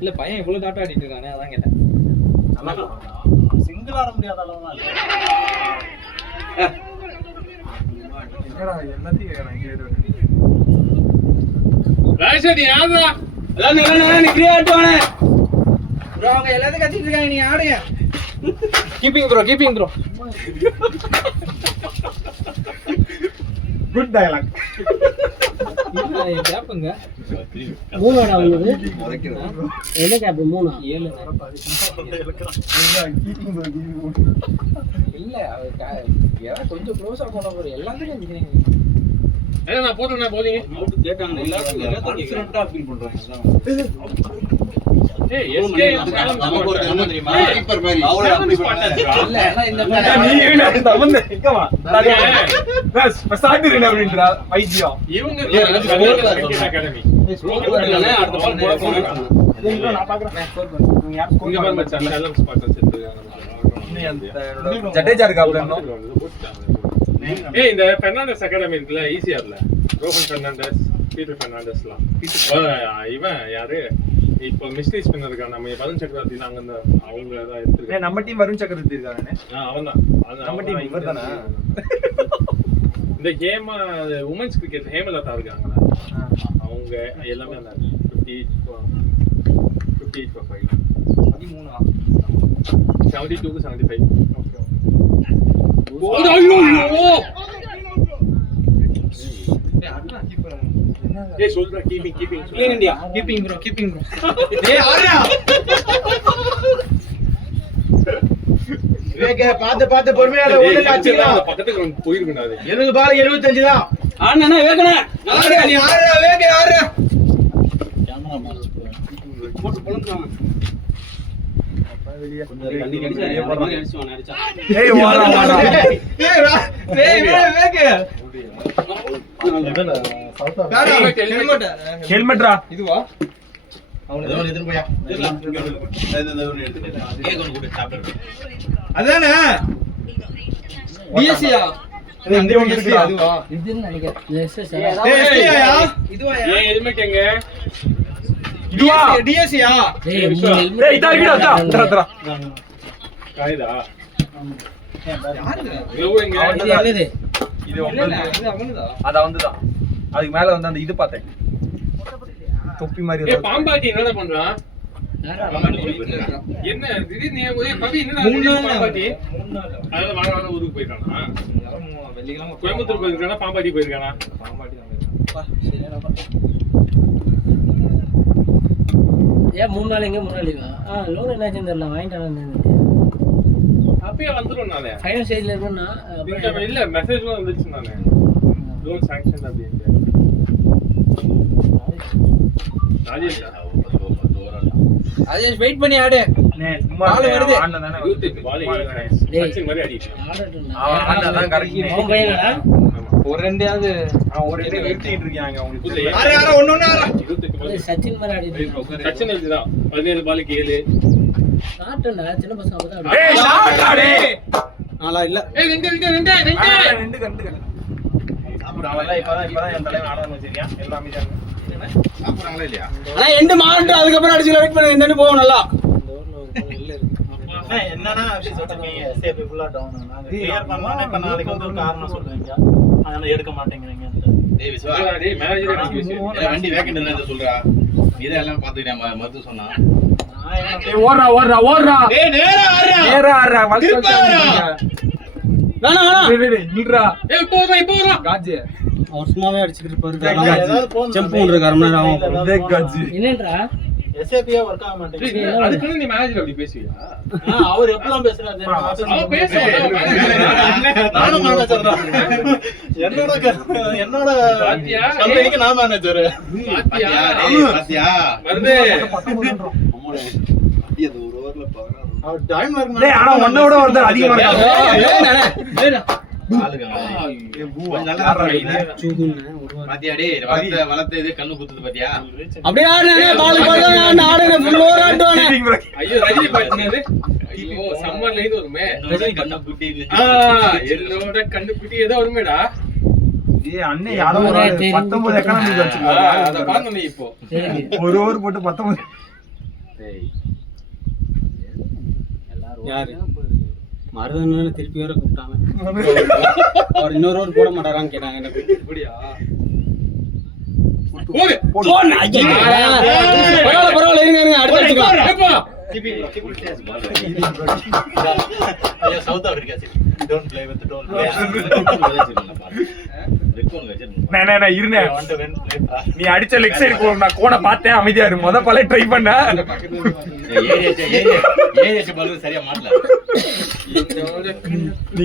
இல்ல பையன் இவ்வளவு டாட்டா ஆடிட்டு இருக்கானே அதான் கேட்டேன் சிங்கிள் ஆட முடியாத அளவுலாம் இல்ல என்னடா எல்லாத்தையும் கேக்குறேன் ராஜேஷ் யாரா எல்லாம் நீ கிரியா ஆட்டுவானே ப்ரோ அவங்க எல்லாத்தையும் கத்திட்டு இருக்காங்க நீ ஆடுங்க கீப்பிங் ப்ரோ குட் டயலாக் கேப்புங்க 3 ஆடா உங்களுக்கு என்ன கேப் 3 7 இல்ல யாரா கொஞ்சம் க்ளோஸா போனா போற எல்லாத்தையும் நிக்கிறீங்க ஏன்னா நான் போட்டுறேன் போதீங்க அவுட் கேட்டாங்க எல்லாத்தையும் கான்ஃபிடென்ட்டா ஃபீல் பண்றாங்க ஏய் எஸ்கே நமக்கு ஒரு என்ன தெரியுமா கீப்பர் மாதிரி அவளை அப்படி பண்ணாரு இல்ல ஆனா இந்த இவங்க அகாடமி அடுத்த பால் போட போறேன் இங்க பாருங்க மச்சான் எல்லாம் ஸ்பாட்டர்ஸ் ஜடேஜா இருக்கா அப்புறம் ஏய் இந்த பெர்னாண்டஸ் அகாடமி இருக்குல்ல ஈசிஆர்ல ரோஹன் பெர்னாண்டஸ் பீட்டர் பெர்னாண்டஸ்லாம் இவன் யாரு இப்போ மிஸ்டேக் பண்ணிருக்கான் நம்ம வருண் சக்கரவர்த்தி நாங்க அந்த அவங்க தான் எடுத்துருக்கோம் நம்ம டீம் வருண் சக்கரவர்த்தி இருக்கானே அவன் தான் நம்ம டீம் இவர் தானே இந்த கேம் உமன்ஸ் கிரிக்கெட் ஹேமலதா இருக்காங்களா அவங்க எல்லாமே அந்த 58 for 5 72 to 75 ஓகே ஏய் சொல்றா keeping clean India keeping bro பாத்து பொறுமையா பக்கத்துக்கு போயிருக்கணும் அது எனக்கு பால் 75 தான் ஆனா வேகனா நல்லா நீ ஆடுறா வேக ஆடுறா கேமரா மார்ச் போட்டு பொளந்துறான் தண்ணி கடிச்சு அடிச்சா ஏய் வாடா ஏய் வேக ஹெல்மெட்ரா இதுவா எதிர்ப்பு போயா கேக் ஒன்று கூட சாப்பிட்டு அதானே டிஎஸ்சியா அங்க ஒன்னு இருக்கு அதுவா இதுன்னு நினைக்கிறேன் இதுவா ஏன் ஹெல்மெட் எங்க இதுவா டிஎஸ்சியா டேய் டேய் இதா இருக்குடா தரா காய்தா யாரு லோ எங்க என்னது இது அவனுதா அது அவன்தான் அதுக்கு மேல வந்து அந்த இது பார்த்தேன் தொப்பி மாதிரி ஏய் பாம்பாட்டி என்னடா பண்றான் என்ன திடீர்னு ஒரே பவி என்னடா பாம்பாட்டி அதனால வாங்க ஊருக்கு போயிருக்கானா வெள்ளிக்கிழமை கோயம்புத்தூர் போயிருக்கானா பாம்பாட்டி போயிருக்கானா பாம்பாட்டி ஏன் 3 நாள் எங்க 3 நாள் லீவா லோன் என்னாச்சுன்னு தெரியல வாங்கிட்டானே அப்பயே வந்துரும் நானே ஃபைனல் ஸ்டேஜ்ல இருக்கேன்னா இல்ல மெசேஜ்லாம் வந்துச்சு நானே லோன் சாங்ஷன் அப்படின்ட்டு ராஜேஷ் அஜய் வெயிட் பண்ணி ஆடு. சும்மா பால் வருது. ஆடுனா தானே 28 பால் சச்சின் மாதிரி அடிக்கலாம். அவன் ஆடுனா கரெக்ட். அவன் பையனடா ஒரு ரெண்டையாவது அவன் ஒரு இடத்துல நிறுத்திட்டு இருக்காங்க அவங்களுக்கு. ஆறு ஒண்ணு 28 பால் சச்சின் மாதிரி ஆடிட்டு சச்சின் இதுதான் 17 பாலுக்கு 7. காட்டுண்டா சின்ன பசங்க அப்பதான் ஏய் ஷாட் ஆடு. நாளா இல்ல. ரெண்டு கண்டு. சாப்பிடுறாங்களா? இப்பதான் என் தலைவன் ஆடாம வச்சிருக்கியா? எல்லாம் அமைதியா இருங்க. சாப்பிடுறாங்களா இல்லையா? ஆனா எண்டு மாறட்டும், அதுக்கப்புறம் அடிச்சு வெயிட் பண்ணி இந்த போவோம் நல்லா. என்னன்னா விஷயம் சொல்றீங்க சேஃப் ஃபுல்லா டவுன் நாங்க கிளியர் பண்ணலாம் இப்ப நாளைக்கு வந்து ஒரு காரணம் சொல்றீங்க அதனால எடுக்க மாட்டேங்கறீங்க டேய் விஸ்வா, டேய் மேனேஜர் அடிச்சு வச்சு. இல்ல வண்டி வேக்கண்ட் இல்லன்னு சொல்றா. இத எல்லாம் பாத்துக்கிட்டேன் மருது சொன்னா. ஏய் ஓடுறா. டேய் நேரா ஆடுறா நேரா வல்க. வேணாம் டேய் நில்றா. ஏய் போறா காஜி. அவர் சும்மாவே அடிச்சிட்டு இருப்பாரு. ஏதாவது போன் ஜம்ப் பண்ற அரை மணி நேரம் ஆகும். டேய் காஜி. என்னன்றா எஸ்ஏபியா வர்க் ஆக மாட்டேங்குது அதுக்கு நீ மேனேஜர் அப்படி பேசுவியா? அவர் எப்பலாம் பேசுறாரு அவன் பேசு. நானும் மேனேஜர் தான் என்னோட பாத்தியா? கம்பெனிக்கு நான் மேனேஜர் பாத்தியா? டேய் பாத்தியா? வருது. அவர் டைம் டேய் ஆனா உன்னோட ஒருத்தர் அதிகமா இருக்காங்க. ஆளுங்க. கொஞ்சம் நல்லா ஆடுறாங்க. பாத்தியா டேய்? வளர்த்த இது கண்ணு குத்துது பாத்தியா? அப்படியே ஆடுனே பால் ஆடுனே ஃபுல் ஓவர் ஆடுவானே. ஐயோ ரஜினி பாத்துனது. ஐயோ சம்மர்ல இது வருமே. கண்ணு குட்டி என்னோட கண்டுபிடி ஏதோ வருமேடா. ஏய் அண்ணே யாரோ ஒரு 19 எக்கனாமிக் அத வச்சிருக்காங்க. பாருங்க நீ இப்போ. ஒரு ஓவர் போட்டு 19. யாரு மருதன்னு திருப்பி வேற கூப்பிட்டாங்க. அவர் இன்னொரு ஓவர் போட மாட்டாரான்னு கேட்டாங்க எனக்கு. இப்படியா? போடு. பரவாயில்ல இருங்க அடுத்து வச்சுக்கலாம். எப்பா? ஐயா south Africa don't play with don't play நே இருனே. வாண்ட் டு வின் ப்ளே நீ அடிச்ச லெக் சைடு போ. நான் கோண பார்த்தேன் அமைதியா இரு. முத பாலே ட்ரை பண்ண. ஏரியா பால் சரியா மாட்டல. நீ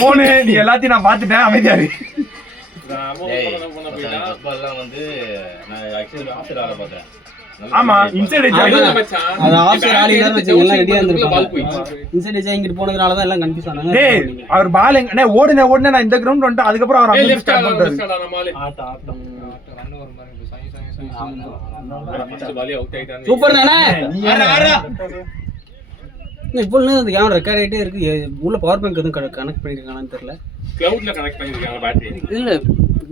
போனே நீ எல்லாத்தையும் நான் பார்த்துட்டேன் அமைதியா இரு. ஃபுட்பால்லாம் வந்து நான் ஆக்சுவலி ஆஃபர் ஆட பார்த்தேன். ஆமா இன்சைட் அது ஆஃபர் ஆடில வச்சு எல்லாம் ரெடியா இருந்திருப்பாங்க. இன்சைட் ஏஜ் இங்கிட்டு போனதுனால தான் எல்லாம் கன்ஃபியூஸ் ஆனாங்க. டேய் அவர் பால் எங்க ஓடுனே நான் இந்த கிரவுண்ட் வந்துட்டு அதுக்கு அப்புறம் அவர் அப்படியே ஸ்டார்ட் பண்ணிட்டாரு. ஆட்டம் சூப்பர் நானே. இப்போ அந்த கேமரா ரெக்கார்ட் ஆகிட்டே இருக்கு. உள்ள பவர் பேங்க் எதுவும் கனெக்ட் பண்ணிருக்காங்கன்னு தெரியல. கிளவுட்ல கனெக்ட் பண்ணிருக்காங்க பேட்டரி. இல்ல